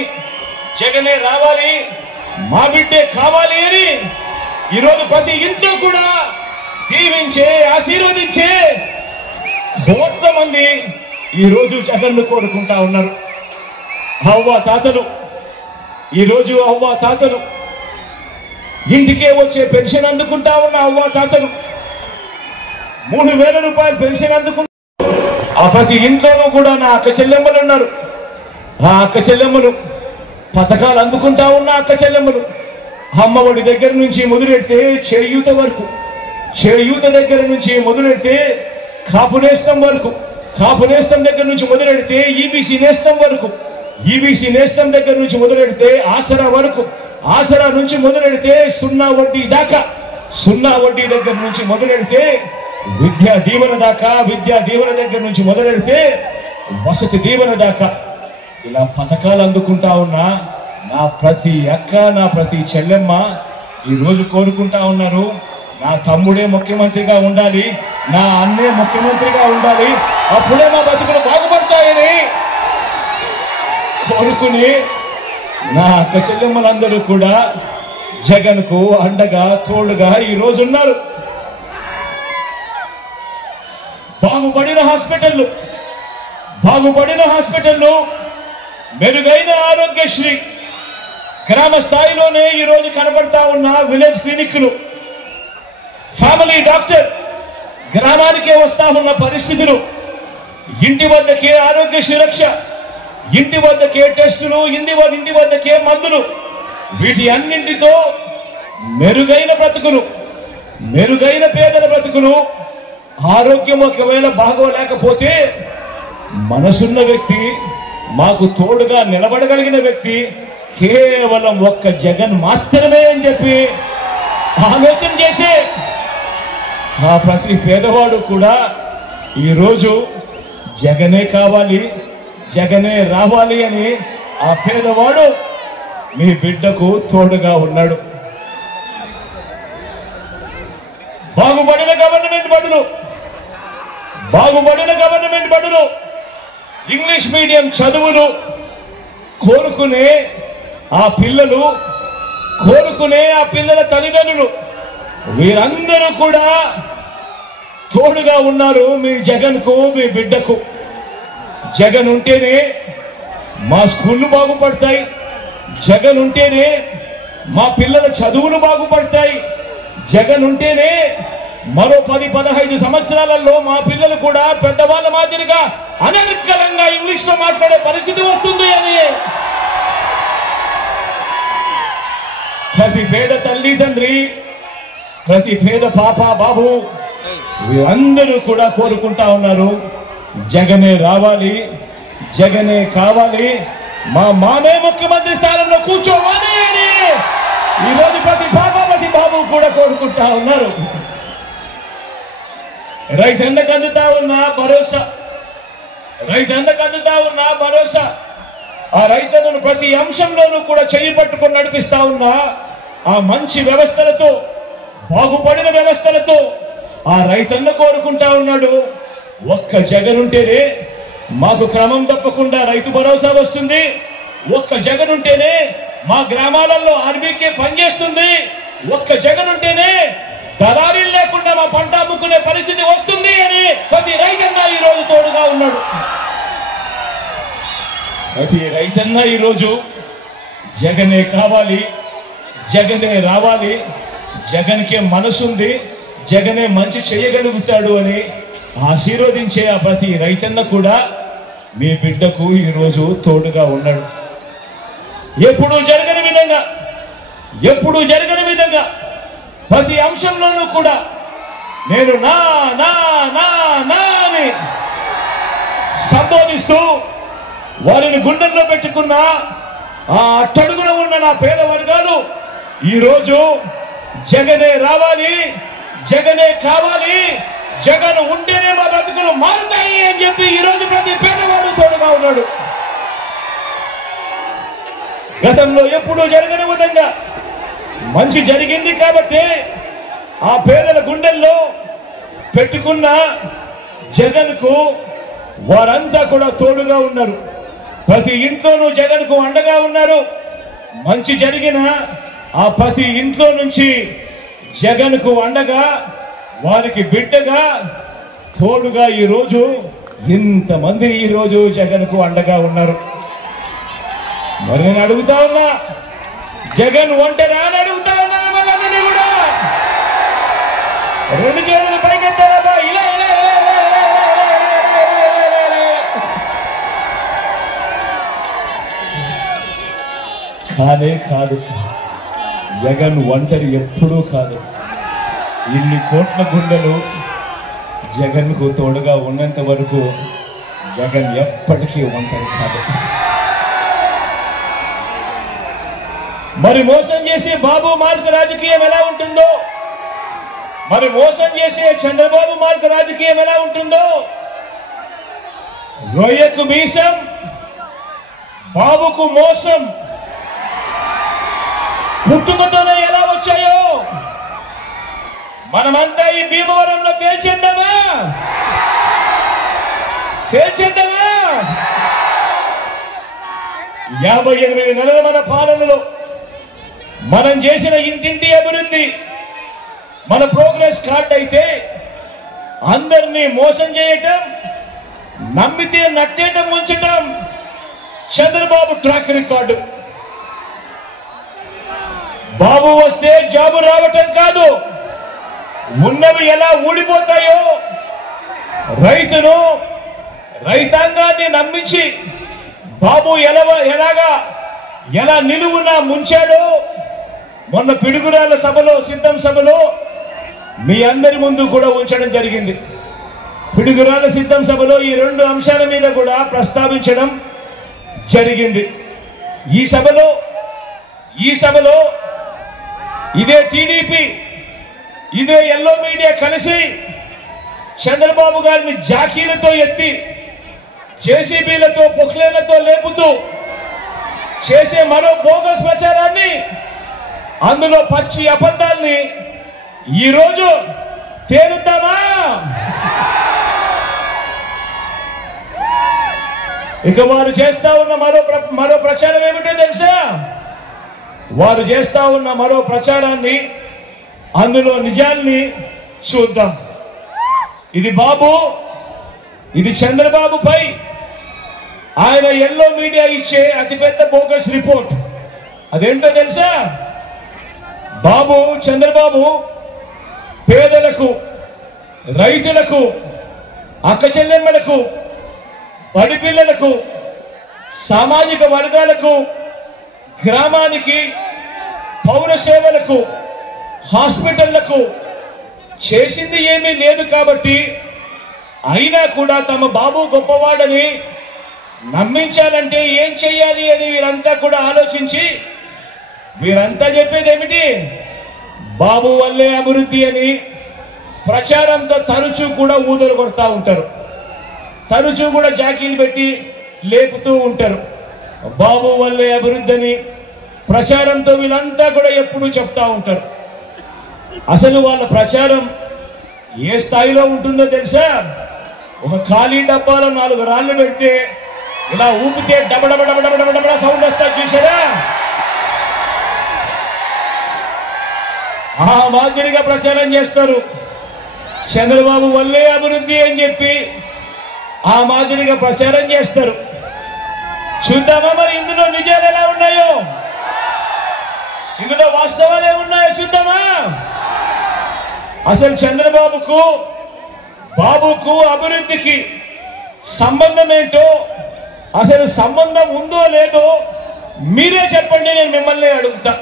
జగనే రావాలి, మా బిడ్డే కావాలి అని ఈరోజు ప్రతి ఇంట్లో కూడా దీవించే, ఆశీర్వదించే కోట్ల మంది ఈరోజు జగన్ను కోరుకుంటా ఉన్నారు. ఈరోజు అవ్వా తాతలు ఇంటికే వచ్చే పెన్షన్ అందుకుంటా ఉన్న అవ్వా తాతలు 3,000 రూపాయలు పెన్షన్ అందుకుంటా. ఆ ప్రతి ఇంట్లోనూ కూడా నా అక్క చెల్లెమ్మలు ఉన్నారు. ఆ అక్క చెల్లెమ్మలు పథకాలు అందుకుంటా ఉన్న అక్క చెల్లెమ్మలు, అమ్మఒడి దగ్గర నుంచి మొదలెడితే చేయూత వరకు, చేయూత దగ్గర నుంచి మొదలెడితే కాపు నేస్తం వరకు, కాపు నేస్తం దగ్గర నుంచి మొదలెడితే ఈబీసీ నేస్తం వరకు, ఈబీసీ నేస్తం దగ్గర నుంచి మొదలెడితే ఆసరా వరకు, ఆసరా నుంచి మొదలెడితే 0 వడ్డీ దాకా, 0 వడ్డీ దగ్గర నుంచి మొదలెడితే విద్యా దీవెన దాకా, విద్యా దీవెన దగ్గర నుంచి మొదలెడితే వసతి దీవెన దాకా ఇలా పథకాలు అందుకుంటా ఉన్నా నా ప్రతి అక్క, నా ప్రతి చెల్లెమ్మ ఈరోజు కోరుకుంటా ఉన్నారు, నా తమ్ముడే ముఖ్యమంత్రిగా ఉండాలి, నా అన్నే ముఖ్యమంత్రిగా ఉండాలి, అప్పుడే మా బతుకులు బాగుపడతాయని కోరుకుని నా అక్క చెల్లెమ్మలందరూ కూడా జగన్ కు అండగా, తోడుగా ఈ రోజు ఉన్నారు. బాగుపడిన హాస్పిటల్లు, మెరుగైన ఆరోగ్యశ్రీ, గ్రామ స్థాయిలోనే ఈ రోజు కనబడతా ఉన్న విలేజ్ క్లినిక్లు, ఫ్యామిలీ డాక్టర్ గ్రామానికే వస్తా ఉన్న పరిస్థితులు, ఇంటి వద్దకే ఆరోగ్య సురక్ష, ఇంటి వద్దకే టెస్టులు, ఇంటి వద్దకే మందులు, వీటి అన్నింటితో మెరుగైన బ్రతుకులు, మెరుగైన పేదల బ్రతుకులు. ఆరోగ్యం ఒకవేళ బాగోలేకపోతే మనసున్న వ్యక్తి, మాకు తోడుగా నిలబడగలిగిన వ్యక్తి కేవలం ఒక్క జగన్ మాత్రమే అని చెప్పి ఆలోచన చేసే ఆ ప్రతి పేదవాడు కూడా ఈరోజు జగనే కావాలి, జగనే రావాలి అని ఆ పేదవాడు మీ బిడ్డకు తోడుగా ఉన్నాడు. బాగుపడిన గవర్నమెంట్ బడులు, ఇంగ్లీష్ మీడియం చదువులు కోరుకునే ఆ పిల్లల తల్లిదండ్రులు వీరందరూ కూడా తోడుగా ఉన్నారు మీ జగన్కు, మీ బిడ్డకు. జగన్ ఉంటేనే మా స్కూళ్ళు బాగుపడతాయి, జగన్ ఉంటేనే మా పిల్లల చదువులు బాగుపడతాయి, జగన్ ఉంటేనే మరో 10-15 సంవత్సరాలలో మా పిల్లలు కూడా పెద్దవాళ్ళ మాదిరిగా అనర్గళంగా ఇంగ్లీష్ లో మాట్లాడే పరిస్థితి వస్తుంది అని ప్రతి పేద తల్లి తండ్రి, ప్రతి పేద పాప బాబు వీరందరూ కూడా కోరుకుంటా ఉన్నారు. జగనే రావాలి, జగనే కావాలి, మా మామే ముఖ్యమంత్రి స్థానంలో కూర్చోవాలి అని ఈరోజు ప్రతి పాప ప్రతి బాబు కూడా కోరుకుంటా ఉన్నారు. రైతన్నకు అందుతా ఉన్న భరోసా, రైతన్నకు అందుతా ఉన్న భరోసా, ఆ రైతన్నను ప్రతి అంశంలోనూ కూడా చెయ్యి పట్టుకొని నడిపిస్తా ఉన్నా ఆ మంచి వ్యవస్థలతో, బాగుపడిన వ్యవస్థలతో ఆ రైతన్న కోరుకుంటా ఉన్నాడు. ఒక్క జగన్ ఉంటేనే మాకు క్రమం తప్పకుండా రైతు భరోసా వస్తుంది, ఒక్క జగన్ ఉంటేనే మా గ్రామాలలో ఆర్బీకే పనిచేస్తుంది, ఒక్క జగన్ ఉంటేనే దళారీలు లేకుండా మా పంట అమ్ముకునే పరిస్థితి వస్తుంది అని ప్రతి రైతన్న ఈ రోజు తోడుగా ఉన్నాడు. ప్రతి రైతన్న ఈరోజు జగనే కావాలి, జగనే రావాలి, జగన్కే మనసుంది, జగనే మంచి చేయగలుగుతాడు అని ఆశీర్వదించే ఆ ప్రతి రైతన్న కూడా మీ బిడ్డకు ఈరోజు తోడుగా ఉన్నాడు. ఎప్పుడూ జరగని విధంగా ప్రతి అంశంలోనూ కూడా నేను నా నా నా నా అని సంబోధిస్తూ వారిని గుండెల్లో పెట్టుకున్న ఆ అట్టడుగున ఉన్న నా పేద వర్గాలు ఈరోజు జగనే రావాలి, జగనే కావాలి, జగన్ ఉంటేనే మా బతుకులు మారుతాయి అని చెప్పి ఈరోజు ప్రతి పేదవాడు తోడుగా ఉన్నాడు. గతంలో ఎప్పుడూ జరగని విధంగా మంచి జరిగింది కాబట్టి ఆ పేదల గుండెల్లో పెట్టుకున్న జగన్కు వారంతా కూడా తోడుగా ఉన్నారు. ప్రతి ఇంట్లోనూ జగన్కు అండగా ఉన్నారు. మంచి జరిగిన ఆ ప్రతి ఇంట్లో నుంచి జగన్కు అండగా, వారికి బిడ్డగా, తోడుగా ఈరోజు ఇంతమంది ఈరోజు జగన్కు అండగా ఉన్నారు. మరి నేను అడుగుతా ఉన్నా, జగన్ ఒంటరా అని అడుగుతా ఉన్నాను. మనందరినీ కూడా రెండు చేతులు పైకెత్తారా, ఇలా కానే కాదు. జగన్ ఒంటరి ఎప్పుడూ కాదు. ఇన్ని కోట్ల గుండెలు జగన్కు తోడుగా ఉన్నంత వరకు జగన్ ఎప్పటికీ ఒంటరి కాదు. మరి మోసం చేసే బాబు మార్క్ రాజకీయం ఎలా ఉంటుందో, మరి మోసం చేసే చంద్రబాబు మార్క్ రాజకీయం ఎలా ఉంటుందో, రొయ్యకు మీసం, బాబుకు మోసం పుట్టుకతోనే ఎలా వచ్చాయో మనమంతా ఈ భీమవరంలో తేల్చేద్దామా? 58 నెలల మన పాలనలో మనం చేసిన ఇంటింటి అభివృద్ధి మన ప్రోగ్రెస్ కార్డ్ అయితే అందరినీ మోసం చేయటం, నమ్మితే నట్టేయటం, ఉంచటం చంద్రబాబు ట్రాక్ రికార్డు. బాబు వస్తే జాబు రావటం కాదు, ఉన్నవి ఎలా ఊడిపోతాయో రైతును, రైతాంగాన్ని నమ్మించి బాబు ఎలా నిలువున ముంచాడో మొన్న పిడుగురాల సభలో, సిద్ధం సభలో మీ అందరి ముందు కూడా ఉంచడం జరిగింది. పిడుగురాల సిద్ధం సభలో ఈ రెండు అంశాల మీద కూడా ప్రస్తావించడం జరిగింది. ఈ సభలో ఇదే టీడీపీ, ఇదే ఎల్లో మీడియా కలిసి చంద్రబాబు గారిని జాకీలతో ఎత్తి, జేసీబీలతో, పొక్లేలతో లేపుతూ చేసే మరో బోగస్ ప్రచారాన్ని, అందులో పచ్చి అబద్ధాల్ని ఈరోజు తేలుద్దామా? ఇక వారు చేస్తా ఉన్న మరో ప్రచారం ఏమిటో తెలుసా? వారు చేస్తా ఉన్న మరో ప్రచారాన్ని అందులో నిజాల్ని చూద్దాం. ఇది బాబు, ఇది చంద్రబాబుపై ఆయన ఎల్లో మీడియా ఇచ్చే అతిపెద్ద బోగస్ రిపోర్ట్. అదేంటో తెలుసా? బాబు చంద్రబాబు పేదలకు, రైతులకు, అక్క చెల్లెమ్మలకు, బడి పిల్లలకు, సామాజిక వర్గాలకు, గ్రామానికి, పౌర సేవలకు, హాస్పిటళ్లకు చేసింది ఏమీ లేదు. కాబట్టి అయినా కూడా తమ బాబు గొప్పవాడని నమ్మించాలంటే ఏం చెయ్యాలి అని వీరంతా కూడా ఆలోచించి వీరంతా చెప్పేది ఏమిటి? బాబు వల్లే అభివృద్ధి అని ప్రచారంతో తరచూ కూడా ఊదలు కొడతా ఉంటారు, తరచూ కూడా జాకీలు పెట్టి లేపుతూ ఉంటారు. బాబు వల్లే అభివృద్ధి అని ప్రచారంతో వీళ్ళంతా కూడా ఎప్పుడూ చెప్తా ఉంటారు. అసలు వాళ్ళ ప్రచారం ఏ స్థాయిలో ఉంటుందో తెలుసా? ఒక ఖాళీ డబ్బాలో 4 రాళ్ళు పెడితే ఇలా ఊపితే డబడబడబడబడబడ సౌండ్ వస్తా చూసారా? ఆ మాదిరిగా ప్రచారం చేస్తారు. చంద్రబాబు వల్లే అభివృద్ధి అని చెప్పి ఆ మాదిరిగా ప్రచారం చేస్తారు. చూద్దామా మరి ఇందులో నిజాలు ఎలా ఉన్నాయో, ఇందులో వాస్తవాలు ఏమున్నాయో చూద్దామా? అసలు చంద్రబాబుకు, బాబుకు, అభివృద్ధికి సంబంధం ఏంటో, అసలు సంబంధం ఉందో లేదో మీరే చెప్పండి, నేను మిమ్మల్ని అడుగుతా.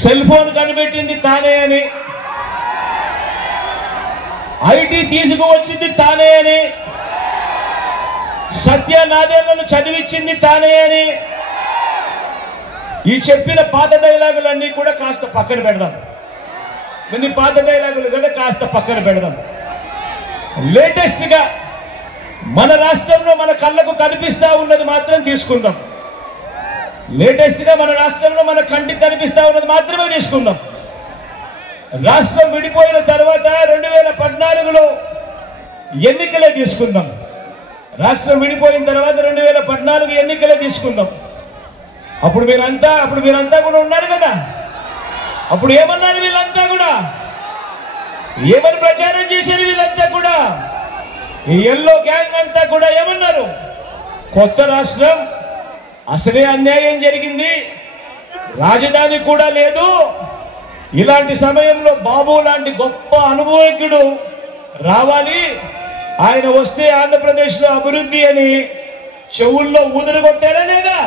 సెల్ ఫోన్ కనిపెట్టింది తానే అని, ఐటీ తీసుకువచ్చింది తానే అని, సత్యనాదేళ్లను చదివించింది తానే అని, ఈ చెప్పిన పాత డైలాగులన్నీ కూడా కాస్త పక్కన పెడదాం. కొన్ని పాత డైలాగులు కదా కాస్త పక్కన పెడదాం. లేటెస్ట్ గా మన రాష్ట్రంలో మన కళ్ళకు కనిపిస్తా ఉన్నది మాత్రం తీసుకుందాం. లేటెస్ట్ గా మన రాష్ట్రంలో మన కంటికి కనిపిస్తా ఉన్నది మాత్రమే తీసుకుందాం. రాష్ట్రం విడిపోయిన తర్వాత 2014లో ఎన్నికలే తీసుకుందాం. రాష్ట్రం విడిపోయిన తర్వాత 2014 ఎన్నికలే తీసుకుందాం. అప్పుడు మీరంతా కూడా ఉన్నారు కదా. అప్పుడు ఏమన్నారు వీళ్ళంతా కూడా? ఏమని ప్రచారం చేశారు వీళ్ళంతా కూడా? ఈ ఎల్లో గ్యాంగ్ అంతా కూడా ఏమన్నారు? కొత్త రాష్ట్రం, అసలే అన్యాయం జరిగింది, రాజధాని కూడా లేదు, ఇలాంటి సమయంలో బాబు లాంటి గొప్ప అనుభవజ్ఞుడు రావాలి, ఆయన వస్తే ఆంధ్రప్రదేశ్లో అభివృద్ధి అని చెవుల్లో ఊదరు కొట్టారా లేదా?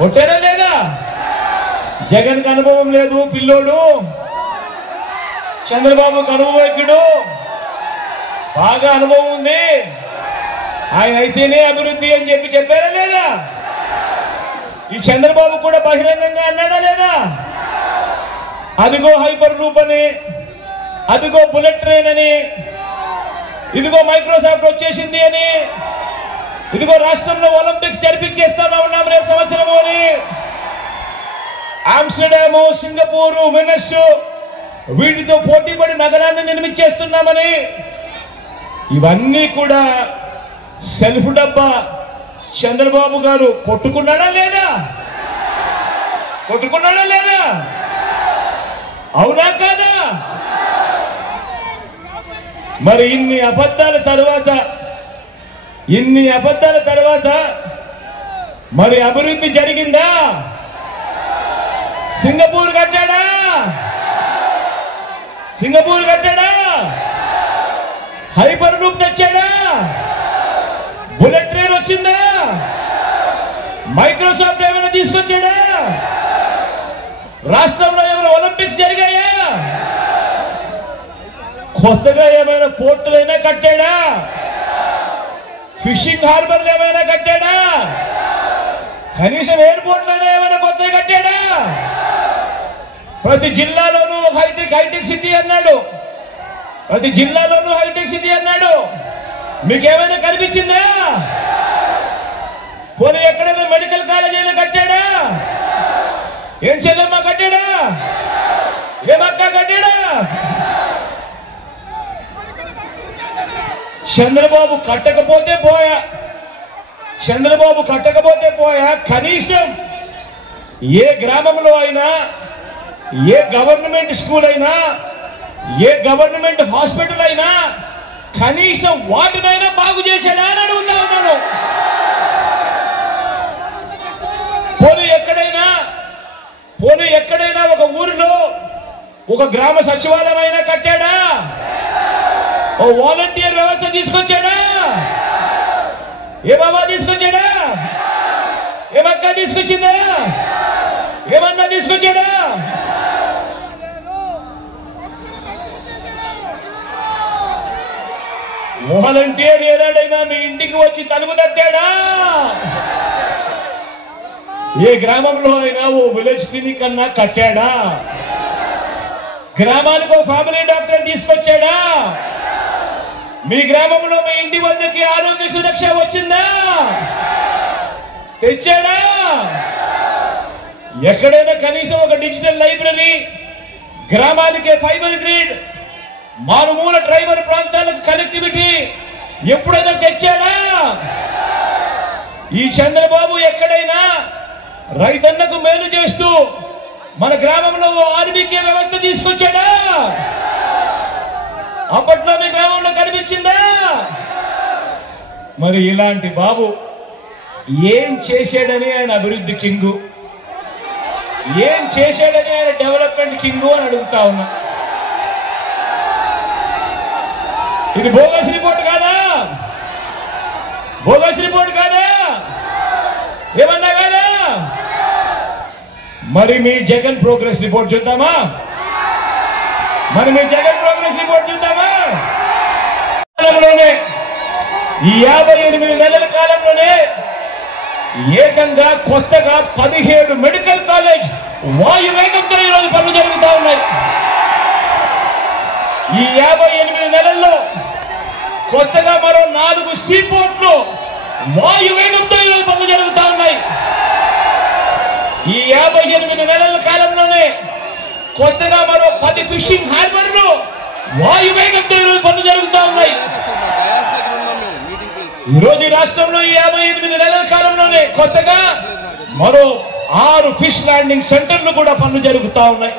కొట్టారా లేదా? జగన్కి అనుభవం లేదు పిల్లోడు, చంద్రబాబుకు అనుభవజ్ఞుడు, బాగా అనుభవం ఉంది, ఆయన అయితేనే అభివృద్ధి అని చెప్పారా లేదా? ఈ చంద్రబాబు కూడా బహిరంగంగా అన్నాడా లేదా? అదిగో హైపర్ లూప్ అని, అదిగో బుల్లెట్ ట్రైన్ అని, ఇదిగో మైక్రోసాఫ్ట్ వచ్చేసింది అని, ఇదిగో రాష్ట్రంలో ఒలింపిక్స్ జరిపించేస్తా ఉన్నాం రేపు సంవత్సరము అని, ఆమ్స్టర్డాము, సింగపూరు, వెనస్ వీటితో పోటీపడి నగరాన్ని నిర్మించేస్తున్నామని, ఇవన్నీ కూడా సెల్ఫ్ డబ్బా చంద్రబాబు గారు కొట్టుకున్నాడా లేదా? కొట్టుకున్నాడా లేదా? అవునా కాదా? మరి ఇన్ని అబద్ధాల తర్వాత మరి అభివృద్ధి జరిగిందా? సింగపూర్ కట్టాడా? హైపర్ లూప్ తెచ్చాడా? బుల్లెట్ ట్రైన్ వచ్చిందా? మైక్రోసాఫ్ట్ ఏమైనా తీసుకొచ్చాడా? రాష్ట్రంలో ఏమైనా ఒలింపిక్స్ జరిగాయా? కొత్తగా ఏమైనా పోర్టులైనా కట్టాడా? ఫిషింగ్ హార్బర్లు ఏమైనా కట్టాడా? కనీసం ఎయిర్పోర్ట్లైనా ఏమైనా కొత్తగా కట్టాడా? ప్రతి జిల్లాలోనూ హైటెక్ సిటీ అన్నాడు, ప్రతి జిల్లాలోనూ హైటెక్ సిటీ అన్నాడు. మీకేమైనా కనిపించిందా? పోనీ ఎక్కడైనా మెడికల్ కాలేజీలు కట్టాడా? ఏం చెల్లెమ్మ కట్టాడా? ఏమక్క కట్టాడా? చంద్రబాబు కట్టకపోతే పోయా, కనీసం ఏ గ్రామంలో అయినా, ఏ గవర్నమెంట్ స్కూల్ అయినా, ఏ గవర్నమెంట్ హాస్పిటల్ అయినా కనీసం వాటినైనా బాగు చేశాడా అని అడుగుతా ఉన్నాను. పోనీ ఎక్కడైనా ఒక ఊరిలో ఒక గ్రామ సచివాలయం అయినా కట్టాడా? ఓ వాలంటీర్ వ్యవస్థ తీసుకొచ్చాడా? ఏమమ్మా తీసుకొచ్చాడా? ఏమక్క తీసుకొచ్చిందా? ఏమన్నా తీసుకొచ్చాడా? వాలంటీర్ ఏనాడైనా మీ ఇంటికి వచ్చి తలుపు తట్టాడా? ఏ గ్రామంలో అయినా ఓ విలేజ్ క్లినిక్ అన్నా కట్టాడా? గ్రామానికి ఓ ఫ్యామిలీ డాక్టర్ తీసుకొచ్చాడా? మీ గ్రామంలో మీ ఇంటి వద్దకి ఆరోగ్య సురక్ష వచ్చిందా? తెచ్చాడా? ఎక్కడైనా కనీసం ఒక డిజిటల్ లైబ్రరీ, గ్రామానికి ఫైబర్ గ్రిడ్, మారుమూల ట్రైబల్ ప్రాంతాలకు కనెక్టివిటీ ఎప్పుడైనా తెచ్చాడా? ఈ చంద్రబాబు ఎక్కడైనా రైతన్నకు మేలు చేస్తూ మన గ్రామంలో ఆర్బీకే వ్యవస్థ తీసుకొచ్చాడా? అప్పట్లో మీ గ్రామంలో కనిపించిందా? మరి ఇలాంటి బాబు ఏం చేశాడని ఆయన అభివృద్ధి కింగు, ఏం చేశాడని ఆయన డెవలప్మెంట్ కింగు అని అడుగుతా ఉన్నా. ఇది బోగస్ రిపోర్ట్ కాదా? బోగస్ రిపోర్ట్ కాదా? ఏమన్నా కాదా? మరి మీ జగన్ ప్రోగ్రెస్ రిపోర్ట్ చూద్దామా? మరి మీ జగన్ ప్రోగ్రెస్ రిపోర్ట్ చూద్దామా? కాలంలోనే, ఈ 58 నెలల కాలంలోనే ఏకంగా కొత్తగా 17 మెడికల్ కాలేజ్ వాయువేగంతో ఈరోజు పనులు జరుగుతూ ఉన్నాయి. ఈ 58 నెలల్లో కొత్తగా మరో 4 సీపోర్ట్లు వాయువేగంతో ఈరోజు పనులు జరుగుతూ ఉన్నాయి. ఈ 58 నెలల కాలంలోనే కొత్తగా మరో 10 ఫిషింగ్ హార్బర్లు వాయువేగంతో ఈరోజు పనులు జరుగుతూ ఉన్నాయి. ఈరోజు ఈ రాష్ట్రంలో ఈ 58 నెలల కాలంలోనే కొత్తగా మరో 6 ఫిష్ ల్యాండింగ్ సెంటర్లు కూడా పనులు జరుగుతూ ఉన్నాయి.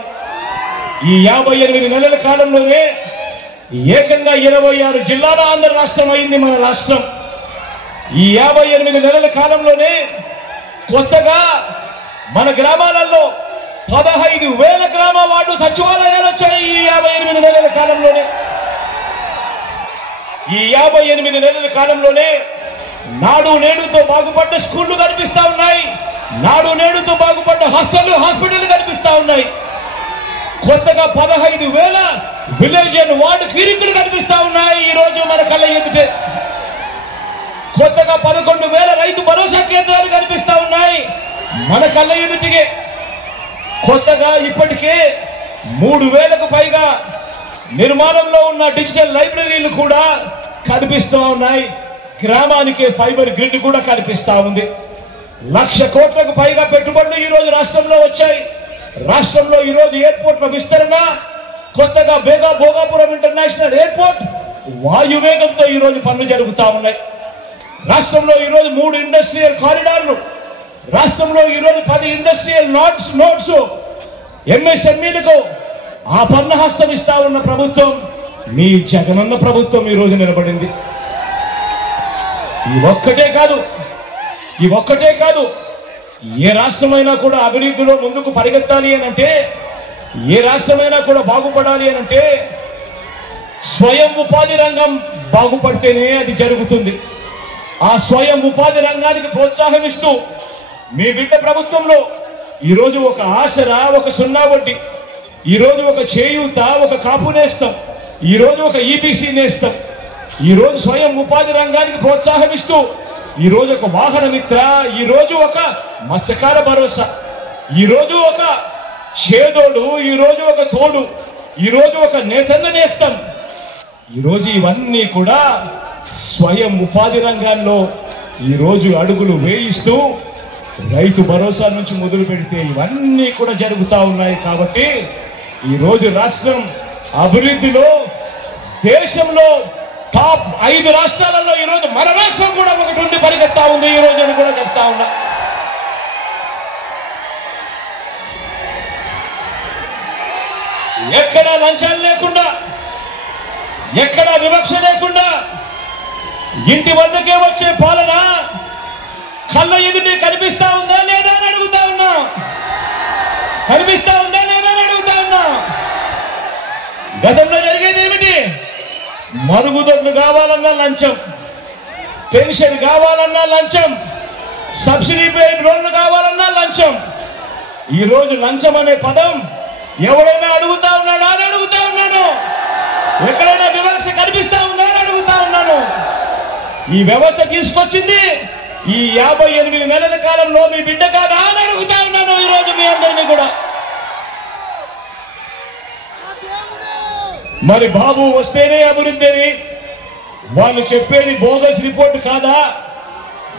ఈ 58 నెలల కాలంలోనే ఏకంగా 26 జిల్లాల ఆంధ్ర రాష్ట్రం అయింది మన రాష్ట్రం. ఈ 58 నెలల కాలంలోనే కొత్తగా మన గ్రామాలలో 15,000 గ్రామ వార్డు సచివాలయాలు వచ్చాయి. ఈ 58 నెలల కాలంలోనే, ఈ 58 నెలల కాలంలోనే నాడు నేడుతో బాగుపడ్డ స్కూళ్లు కనిపిస్తా ఉన్నాయి. నాడు నేడుతో బాగుపడ్డ హాస్పిటల్ కనిపిస్తా ఉన్నాయి. కొత్తగా 15,000 విలేజ్ అండ్ వార్డు క్లినిక్లు కనిపిస్తా ఉన్నాయి ఈ రోజు మన కళ్ళ ఎదుటే. కొత్తగా 11,000 రైతు భరోసా కేంద్రాలు కనిపిస్తా ఉన్నాయి మన కళ్ళ ఎదుటికే. కొత్తగా ఇప్పటికే 3,000కు పైగా నిర్మాణంలో ఉన్న డిజిటల్ లైబ్రరీలు కూడా కనిపిస్తూ ఉన్నాయి. గ్రామానికి ఫైబర్ గ్రిడ్ కూడా కనిపిస్తా ఉంది. 1,00,000 కోట్లకు పైగా పెట్టుబడులు ఈ రోజు రాష్ట్రంలో వచ్చాయి. రాష్ట్రంలో ఈ రోజు ఎయిర్పోర్ట్ల విస్తరణ, కొత్తగా భోగాపురం ఇంటర్నేషనల్ ఎయిర్పోర్ట్ వాయువేగంతో ఈ రోజు పనులు జరుగుతూ ఉన్నాయి. రాష్ట్రంలో ఈ రోజు 3 ఇండస్ట్రియల్ కారిడార్లు, రాష్ట్రంలో ఈ రోజు 10 ఇండస్ట్రియల్ నోట్స్ ఎంఎస్ఎంఈలకు ఆ పన్నహస్తం ఇస్తా ఉన్న ప్రభుత్వం మీ జగనన్న ప్రభుత్వం ఈ రోజు నిలబడింది. ఈ ఒక్కటే కాదు, ఏ రాష్ట్రమైనా కూడా అభివృద్ధిలో ముందుకు పరిగెత్తాలి అనంటే, ఏ రాష్ట్రమైనా కూడా బాగుపడాలి అనంటే స్వయం ఉపాధి రంగం బాగుపడితేనే అది జరుగుతుంది. ఆ స్వయం ఉపాధి రంగానికి ప్రోత్సాహం ఇస్తూ మీ బిడ్డ ప్రభుత్వంలో ఈరోజు ఒక ఆసరా, ఒక 0 వడ్డీ, ఈరోజు ఒక చేయూత, ఒక కాపు నేస్తం, ఈరోజు ఒక ఈబీసీ నేస్తం, ఈరోజు స్వయం ఉపాధి రంగానికి ప్రోత్సాహం ఇస్తూ ఈరోజు ఒక వాహన మిత్ర, ఈరోజు ఒక మత్స్యకార భరోసా, ఈరోజు ఒక చేదోడు, ఈరోజు ఒక తోడు, ఈరోజు ఒక నేతన్న నేస్తం, ఈరోజు ఇవన్నీ కూడా స్వయం ఉపాధి రంగాల్లో ఈరోజు అడుగులు వేయిస్తూ రైతు భరోసా నుంచి మొదలు పెడితే ఇవన్నీ కూడా జరుగుతూ ఉన్నాయి. కాబట్టి ఈరోజు రాష్ట్రం అభివృద్ధిలో దేశంలో టాప్ 5 రాష్ట్రాలలో ఈరోజు మన రాష్ట్రం కూడా ఒకటి ఉండి పరిగెత్తా ఉంది ఈ రోజు అని కూడా చెప్తా ఉన్నా. ఎక్కడా లంచాలు లేకుండా, ఎక్కడా వివక్ష లేకుండా ఇంటి వద్దకే వచ్చే పాలన కళ్ళ ఎదుటే కనిపిస్తా ఉందా లేదా అని అడుగుతా ఉన్నా. కనిపిస్తా ఉందా లేదా అని అడుగుతా ఉన్నా. గతంలో జరిగేది ఏమిటి? మరుగుదొడ్లు కావాలన్నా లంచం, పెన్షన్ కావాలన్నా లంచం, సబ్సిడీ పేడ్ లోన్లు కావాలన్నా లంచం. ఈ రోజు లంచం అనే పదం ఎవరైనా అడుగుతా ఉన్నాడా అని అడుగుతా ఉన్నాను. ఎక్కడైనా వివక్ష కనిపిస్తా ఉందా అని అడుగుతా ఉన్నాను. ఈ వ్యవస్థ తీసుకొచ్చింది ఈ 58 నెలల కాలంలో మీ బిడ్డ కాదా అని అడుగుతా ఉన్నాను ఈ రోజు మీ అందరినీ కూడా. మరి బాబు వస్తేనే అభివృద్ధి అని వాళ్ళు చెప్పేది బోగస్ రిపోర్ట్ కాదా?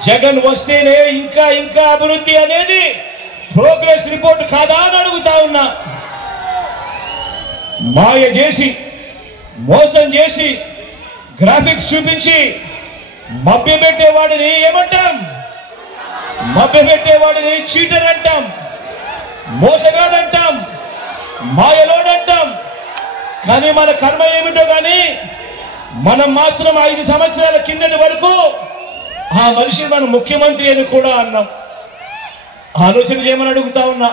జగన్ వస్తేనే ఇంకా ఇంకా అభివృద్ధి అనేది ప్రోగ్రెస్ రిపోర్ట్ కాదా అని అడుగుతా ఉన్నా. మాయ చేసి, మోసం చేసి, గ్రాఫిక్స్ చూపించి మభ్యపెట్టేవాడిని ఏమంటాం? మభ్యపెట్టేవాడిని చీటర్ అంటాం, మోసగాడంటాం, మాయలోడంటాం. కానీ మన కర్మ ఏమిటో కానీ మనం మాత్రం 5 సంవత్సరాల కిందటి వరకు ఆ మనిషి మన ముఖ్యమంత్రి అని కూడా అన్నాం. ఆలోచన చేయమని అడుగుతా ఉన్నా.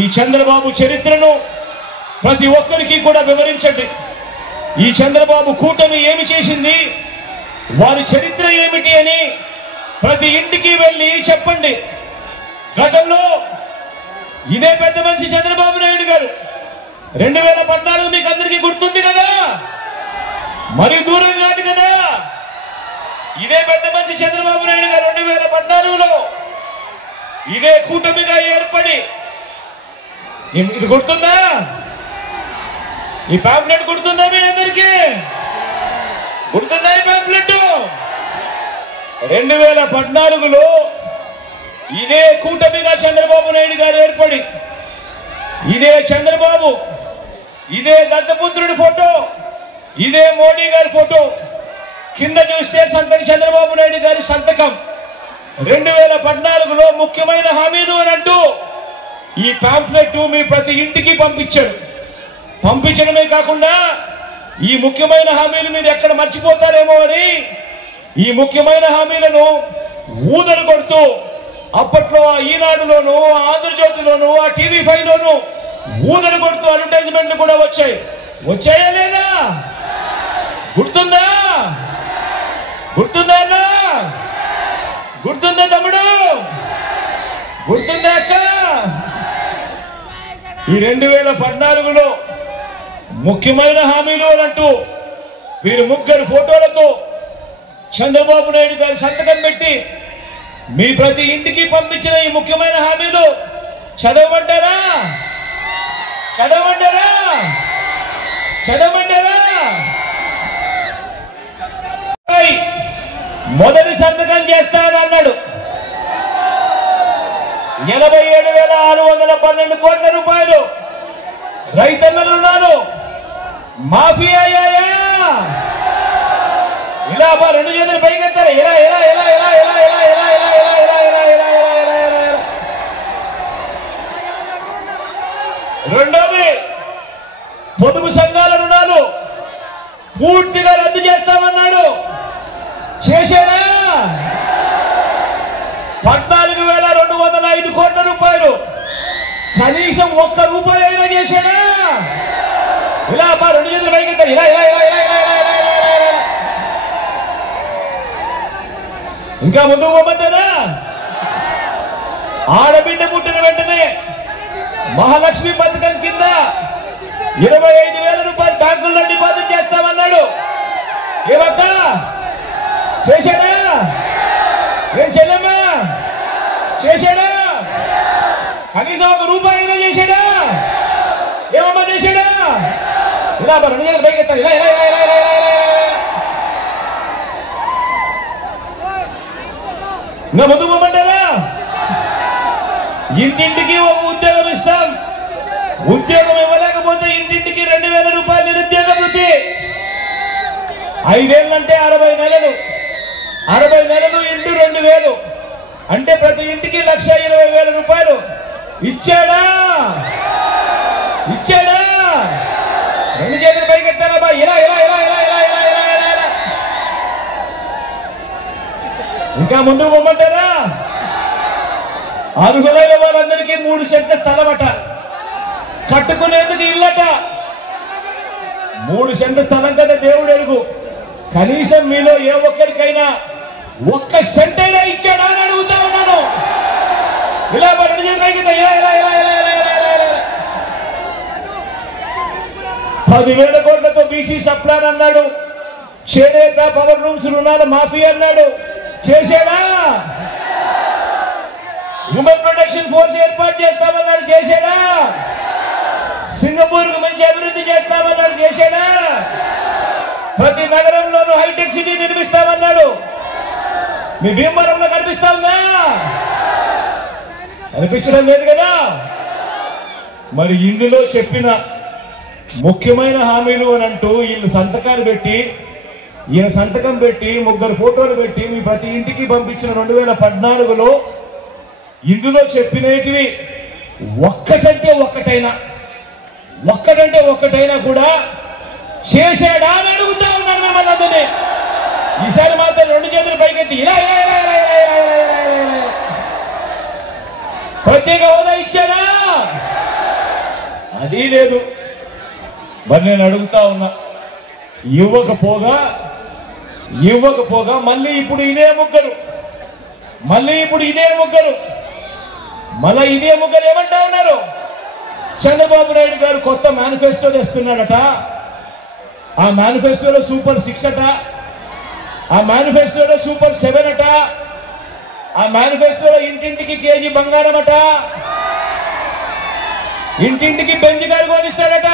ఈ చంద్రబాబు చరిత్రను ప్రతి ఒక్కరికి కూడా వివరించండి. ఈ చంద్రబాబు కూటమి ఏమి చేసింది, వారి చరిత్ర ఏమిటి అని ప్రతి ఇంటికి వెళ్ళి చెప్పండి. గతంలో ఇదే పెద్ద మనిషి చంద్రబాబు నాయుడు గారు 2014 మీకు అందరికీ గుర్తుంది కదా, మరి దూరం కాదు కదా. ఇదే పెద్ద మనిషి చంద్రబాబు నాయుడు గారు 2014లో ఇదే కూటమిగా ఏర్పడి, ఇది గుర్తుందా? ఈ పాంప్లెట్ గుర్తుందా మీ అందరికీ? గుర్తుందా ఈ పాంప్లెట్? 2014లో ఇదే కూటమిగా చంద్రబాబు నాయుడు గారు ఏర్పడి, ఇదే చంద్రబాబు, ఇదే దత్తపుత్రుడి ఫోటో, ఇదే మోడీ గారి ఫోటో, కింద చూస్తే సంతకం చంద్రబాబు నాయుడు గారి సంతకం. 2014లో ముఖ్యమైన హామీలు అని అంటూ ఈ పాంప్లెట్ మీ ప్రతి ఇంటికి పంపించారు. పంపించడమే కాకుండా ఈ ముఖ్యమైన హామీలు మీరు ఎక్కడ మర్చిపోతారేమో అని ఈ ముఖ్యమైన హామీలను ఊదలు కొడుతూ అప్పట్లో ఈనాడులోను, ఆంధ్రజ్యోతిలోను, ఆ TV5లోను ఊదలు కొడుతూ అడ్వర్టైజ్మెంట్లు కూడా వచ్చాయి. వచ్చాయా లేదా? గుర్తుందా? గుర్తుందా అన్నా? గుర్తుందా తమ్ముడు? గుర్తుందా అక్క? ఈ 2014లో ముఖ్యమైన హామీలు అనంటూ వీరు ముగ్గురు ఫోటోలతో చంద్రబాబు నాయుడు గారి సంతకం పెట్టి మీ ప్రతి ఇంటికి పంపించిన ఈ ముఖ్యమైన హామీలు చదవమంటారా? చదవమంటారా? చదవమంటారా? మొదటి సంతకం చేస్తానన్నాడు. 87,612 కోట్ల రూపాయలు రైతన్నలు ఉన్నారు. మాఫీ అయ్యాయా? ఇలా 2 చేతులు పైకెత్తారు. ఇలా ఇలా ఇలా ఇలా ఇలా ఇలా ఇలా ఇలా ఇలా ఇలా ఇలా ఇలా ఇలా ఇలా ఇలా. రెండోది, పొదుపు సంఘాల రుణాలు పూర్తిగా రద్దు చేస్తామన్నాడు. చేశాడా? 14,205 కోట్ల రూపాయలు కనీసం 1 రూపాయి అయినా చేశాడా? ఇలా 2 చేతులు పైకెత్తారు. ఇలా ఇలా ఇలా ఇలా ఇలా ఇలా ఇలా ఇలా. ఇంకా ముందుకు పోమంటారా? ఆడబిడ్డ పుట్టిన వెంటనే మహాలక్ష్మి పథకం కింద 25,000 రూపాయలు బ్యాంకుల్లో డిపాజిట్ చేస్తామన్నాడు. ఏమక్క చేశాడా? ఏం చెల్లెమ్మా చేశాడా? కనీసం 1 రూపాయి అయినా చేశాడా? ఏమమ్మా చేశాడా? ఇలా 2 చేతులు పైకెత్తారు. ఇలా ఇలా ఇలా ఇలా ఇలా ఇలా. ఇంకా ముందుకు పోమంటారా? ఇంటింటికి 1 ఉద్యోగం ఇస్తాం. ఉద్యోగం ఇవ్వలేకపోతే ఇంటింటికి 2,000 రూపాయలు నిరుద్యోగ వృత్తి. 5 ఏళ్ళంటే 60 నెలలు. 60 నెలలు ఇంటూ 2,000 అంటే ప్రతి ఇంటికి 1,20,000 రూపాయలు ఇచ్చాడా? ఇచ్చాడా? చెప్పండమ్మా, ఇలా ఇలా ఇలా ఇలా ఇలా ఇలా ఇలా ఇలా ఇలా ఇంకా ముందుకు పోమంటారా? అర్హులైన వారందరికీ 3 సెంట్ల స్థలమట, కట్టుకునేందుకు ఇల్లట. 3 సెంట్ల స్థలం కదా దేవుడు ఎరుగు. కనీసం మీలో ఏ ఒక్కరికైనా 1 సెంట్ అయినా ఇచ్చాడా అని అడుగుతా ఉన్నాను. ఇలా బట్టి ఇలా ఇలా ఇలా ఇలా ఇలా ఇలా 10,000 కోట్లతో బీసీ సప్లాన్ అన్నాడు, చేనేత పవర్ రూమ్స్ రుణాల మాఫీ అన్నాడు, చేశాడా? హ్యూమన్ ప్రొటెక్షన్ ఫోర్స్ ఏర్పాటు చేస్తామన్నాడు, చేశాడా? సింగపూర్ కు మంచి అభివృద్ధి చేస్తామన్నాడు, చేశాడా? ప్రతి నగరంలోనూ హైటెక్ సిటీ నిర్మిస్తామన్నాడు, మీ భీమవరంలో కనిపిస్తా ఉందా? అనిపించడం లేదు కదా. మరి ఇందులో చెప్పిన ముఖ్యమైన హామీలు అని అంటూ ఈయన సంతకాలు పెట్టి, ఈయన సంతకం పెట్టి 3 ఫోటోలు పెట్టి మీ ప్రతి ఇంటికి పంపించిన 2014లో ఇందులో చెప్పినవి ఒక్కటంటే ఒక్కటైనా కూడా చేశాడా అని అడుగుతా ఉన్నాను మిమ్మల్ని అందరినీ. ఈసారి మాత్రం 2 చేతులు పైకెత్తి ఇలా ఇలా ఇలా ఇలా ఇలా ఇలా ఇలా ఇలా ఇలా. ప్రత్యేక హోదా ఇచ్చాడా? అది లేదు. మరి నేను అడుగుతా ఉన్నా, ఇవ్వకపోగా మళ్ళీ ఇప్పుడు ఇదే ముగ్గురు మళ్ళీ ఇదే ముగ్గురు ఏమంటా ఉన్నారు? చంద్రబాబు నాయుడు గారు కొత్త మేనిఫెస్టో తెస్తున్నాడట, ఆ మేనిఫెస్టోలో సూపర్ 6 అట, ఆ మేనిఫెస్టోలో సూపర్ 7 అట, ఆ మేనిఫెస్టోలో ఇంటింటికి కేజీ బంగారం అట, ఇంటింటికి బెంజ్ గారు కొనిస్తాడట.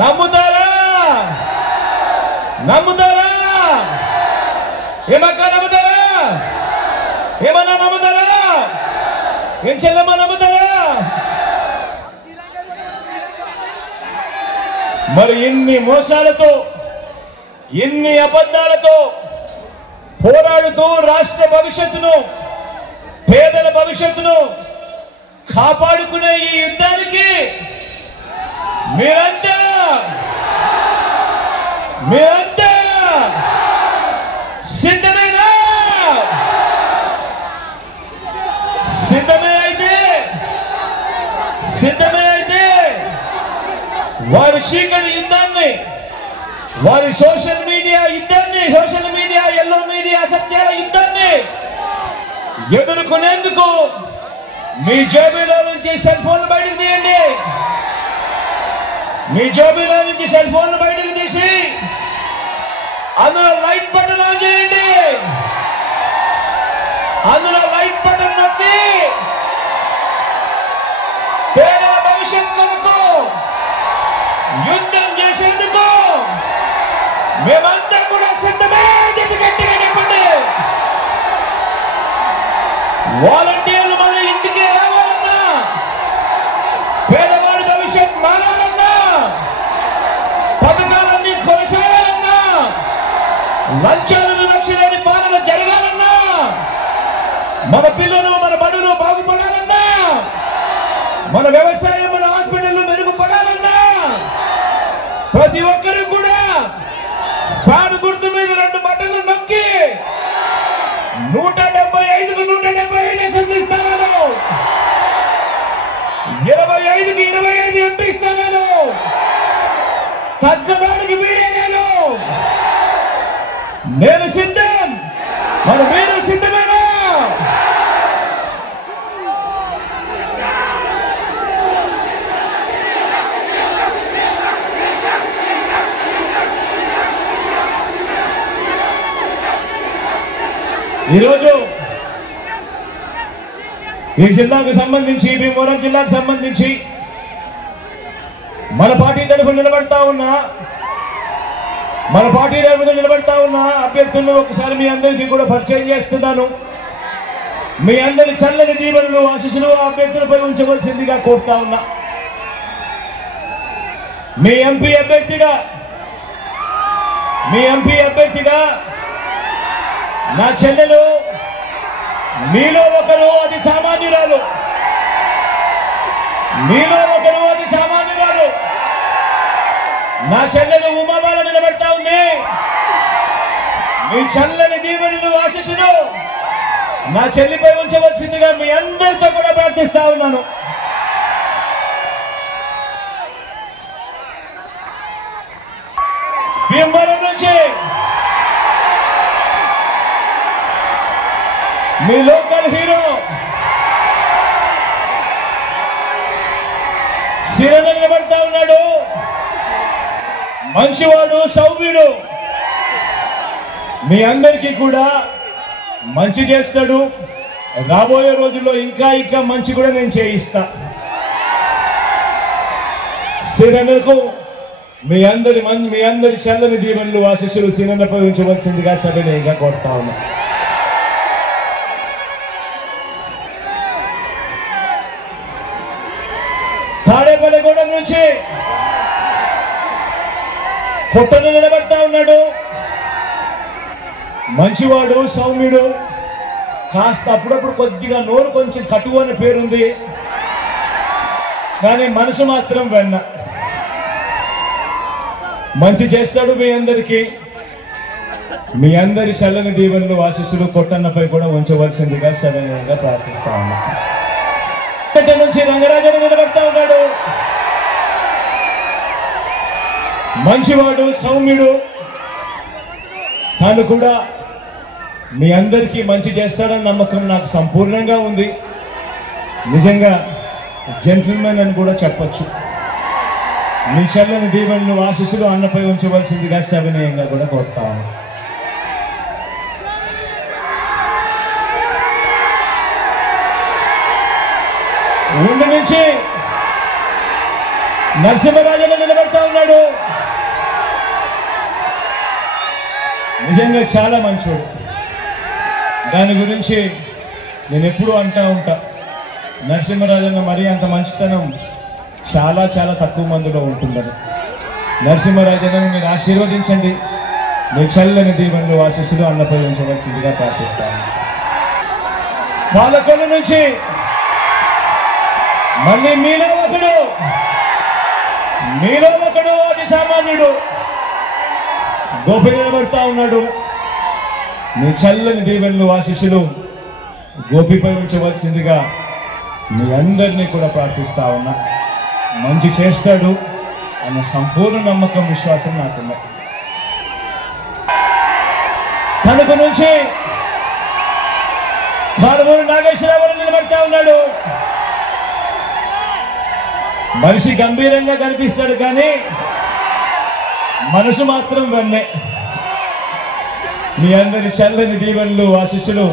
నమ్ముతారా? ఏమక్క నమ్ముతారా? ఏమన్నా నమ్ముతారా? ఏం చెల్లెమ్మ నమ్ముతారా? మరి ఇన్ని మోసాలతో, ఇన్ని అబద్ధాలతో పోరాడుతూ రాష్ట్ర భవిష్యత్తును, పేదల భవిష్యత్తును కాపాడుకునే ఈ యుద్ధానికి మీరంతా సిద్ధమేనా? సిద్ధమే అయితే వారి చీకటి యుద్ధాన్ని, వారి సోషల్ మీడియా ఎల్లో మీడియా సత్యాల యుద్ధాన్ని ఎదుర్కొనేందుకు మీ జేబులో నుంచి సెల్ ఫోన్లు బయటకు తీయండి. మీ జేబులో నుంచి సెల్ ఫోన్లు బయటకు తీసి అందులో లైట్ బటన్ ఆన్ చేయండి. అందులో లైట్ బటన్ నొక్కి పేదల భవిష్యత్ కొరకు యుద్ధం చేసేందుకు మేమంతా కూడా సిద్ధమే చెప్పి గట్టిగా చెప్పండి. వాలంటీర్లు మళ్ళీ ఇంటికి రావాలన్నా, పేదవాడి భవిష్యత్ మారాలన్నా, పథకాలన్నీ కొనసాగాలన్నా, లంచాలు వివక్షలేని పాలన జరగాలన్నా, మన పిల్లలు మన బడులు బాగుపడాలన్నా, మన వ్యవసాయం మన హాస్పిటల్ మెరుగుపడాలన్నా ప్రతి ఒక్కరూ కూడా ఫ్యాన్ గుర్తు మీద 2 బటన్లు నొక్కి 175కు 175 అసెంబ్లీ స్థానాలు, 25కి 25 ఎంపీ స్థానాలు, తగ్గడానికి వీడేనాను. నేను సిద్ధం, మన మీరు సిద్ధమేనా? ఈరోజు ఈ జిల్లాకు సంబంధించి, భీమవరం జిల్లాకు సంబంధించి మన పార్టీ తరఫున నిలబడతా ఉన్న అభ్యర్థులను ఒకసారి మీ అందరికీ కూడా పరిచయం చేస్తున్నాను. మీ అందరి చల్లని దీవెనలు, ఆశీస్సులు ఆ అభ్యర్థులపై ఉంచవలసిందిగా కోరుతా ఉన్నా. మీ ఎంపీ అభ్యర్థిగా నా చెల్లెలు, మీలో ఒకరు అతి సామాన్యురాలు, నా చెల్లెలు ఉమాబాల నిలబడతా ఉంది. మీ చల్లని దీవెనలు ఆశీస్సులు నా చెల్లిపై ఉంచవలసిందిగా మీ అందరితో కూడా ప్రార్థిస్తా ఉన్నాను. భీమవరం నుంచి మీ లోకల్ హీరో సిరణ నిలబడతా ఉన్నాడు. మంచివాడు, సౌమ్యుడు, మీ అందరికీ కూడా మంచి చేస్తాడు. రాబోయే రోజుల్లో ఇంకా ఇంకా మంచి కూడా నేను చేయిస్తా. సిరన్నకు మీ అందరి చల్లని దీవెనలు ఆశీస్సులు సిరన్నపై ఉంచవలసిందిగా సభ్యునిగా కోరుతా ఉన్నా. తాడేపల్లిగూడెం నుంచి కొట్టను నిలబడతా ఉన్నాడు. మంచివాడు, సౌమ్యుడు, కాస్త అప్పుడప్పుడు కొద్దిగా నోరు కొంచెం కటువు అనే పేరుంది, కానీ మనసు మాత్రం వెన్న. మంచి చేస్తాడు. మీ అందరికీ మీ అందరి చల్లని దీవెనలు ఆశీస్సులు కొట్టన్నపై కూడా ఉంచవలసిందిగా సరైనగా ప్రార్థిస్తా ఉన్నా. నుంచి రంగరాజను నిలబడతా ఉన్నాడు. మంచివాడు, సౌమ్యుడు, తాను కూడా మీ అందరికీ మంచి చేస్తాడని నమ్మకం నాకు సంపూర్ణంగా ఉంది. నిజంగా జెంటిల్మెన్ అని కూడా చెప్పచ్చు. మీ చల్లని దీవెనలు ఆశీస్సులు అన్నపై ఉంచవలసిందిగా సవినయంగా కూడా కోరుతాను. ఊళ్ళ నుంచి నరసింహరాజును నిలబడతా ఉన్నాడు. నిజంగా చాలా మంచోడు. దాని గురించి నేను ఎప్పుడూ అంటూ ఉంటా, నరసింహరాజన్న మరీ అంత మంచితనం చాలా చాలా తక్కువ మందిలో ఉంటుందని. నరసింహరాజన్నను మీరు ఆశీర్వదించండి. మీ చల్లని దీవెనలు ఆశీస్సులు అన్నపై ఉంచవలసిందిగా ప్రార్థిస్తాను. పాలకొల్లు నుంచి మళ్ళీ మీలో ఒకడు అతి సామాన్యుడు గోపి నిలబడతా ఉన్నాడు. మీ చల్లని దీవెనలు ఆశీస్సులు గోపిపై ఉంచవలసిందిగా మీ అందరినీ కూడా ప్రార్థిస్తా ఉన్నా. మంచి చేస్తాడు అన్న సంపూర్ణ నమ్మకం, విశ్వాసం నాకున్నాయి. తణుకు నుంచి కారుమూరి నాగేశ్వరరావు నిలబడతా ఉన్నాడు. మనిషి గంభీరంగా కనిపిస్తాడు, కానీ మనసు మాత్రం వెన్నే. మీ అందరి చల్లని దీవెనలు ఆశీస్సులు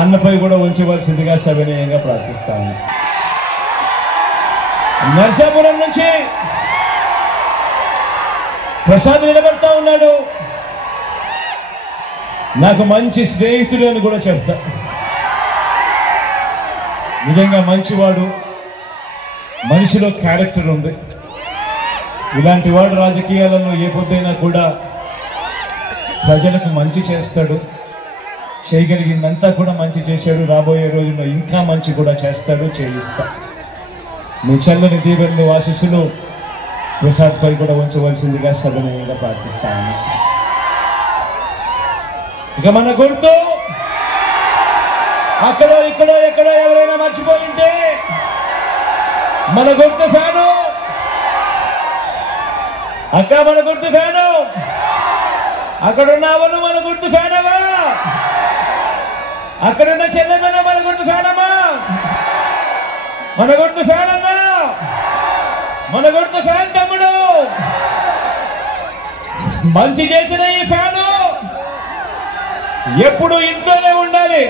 అన్నపై కూడా ఉంచవలసిందిగా సవినయంగా ప్రార్థిస్తాను. నరసాపురం నుంచి ప్రసాద్ నిలబడతా ఉన్నాడు. నాకు మంచి స్నేహితుడు అని కూడా చెప్తా. నిజంగా మంచివాడు, మనిషిలో క్యారెక్టర్ ఉంది. ఇలాంటి వాడు రాజకీయాలలో ఏ పొద్దైనా కూడా ప్రజలకు మంచి చేస్తాడు. చేయగలిగిందంతా కూడా మంచి చేశాడు. రాబోయే రోజుల్లో ఇంకా మంచి కూడా చేస్తాడు, చేయిస్తా. మీ చల్లని దీవెనలు ఆశీస్సులు ప్రసాద్ పై కూడా ఉంచవలసిందిగా సభనీయంగా ప్రార్థిస్తాను. ఇక మన గుర్తు అక్కడో ఇక్కడో ఎక్కడో ఎవరైనా మర్చిపోయింటే మన గుర్తు ఫ్యాను. అక్క మన గుర్తు ఫ్యాను. అక్కడున్నావను మన గుర్తు ఫ్యానమా? అక్కడున్న చెల్లెమన్నా మన గుర్తు ఫ్యానమ్మా? మన గుర్తు ఫ్యాన్ అన్నా, మన గుర్తు ఫ్యాన్ తమ్ముడు. మంచి చేసిన ఈ ఫ్యాను ఎప్పుడు ఇంట్లోనే ఉండాలి.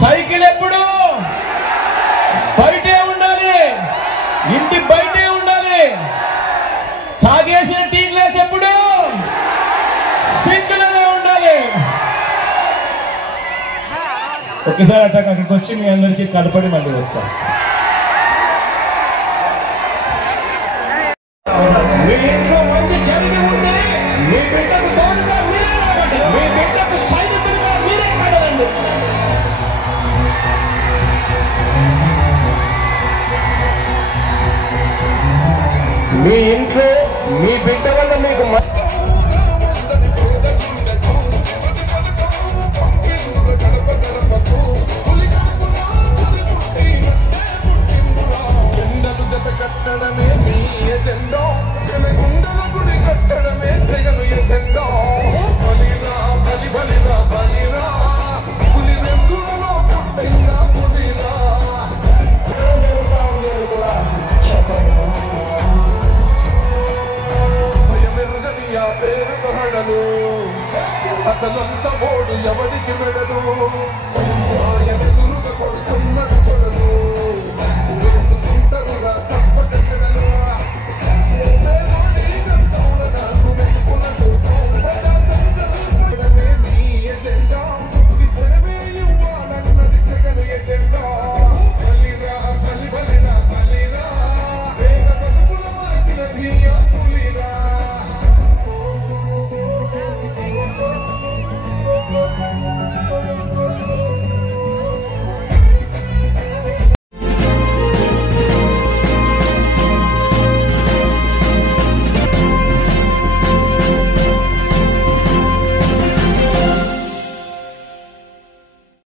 సైకిల్ ఎప్పుడు బయటే ఉండాలి, ఇంటి బయటే ఉండాలి. తాగేసిన టీ గ్లాస్ ఎప్పుడు సింక్లోనే ఉండాలి. ఒకసారి అక్కడికి వచ్చి మీ అందరికీ కలపడి మళ్ళీ వస్తాం. మీ ఇంట్లో మంచి జరిగి ఉంటే మీ బిడ్డకు తోడుగా మీరే రాకండి, మీ బిడ్డకు సైనికులుగా మీరే కాదండి. మీ ఇంట్లో మీ బిడ్డ వల్ల మీకు జెండలు జత కట్టడమే మీ ఎజెండా, జనగుండల గుడి కట్టడమే జగను ఎజెండా. బలిరా బలి బలిరా బలిరా, పులి వెంగులలో పుట్టయ్యా పులిరా. భయమెరుగని ఆ పేరుతో హడలు, అసలంత ఓడు ఎవడికి మెడలు.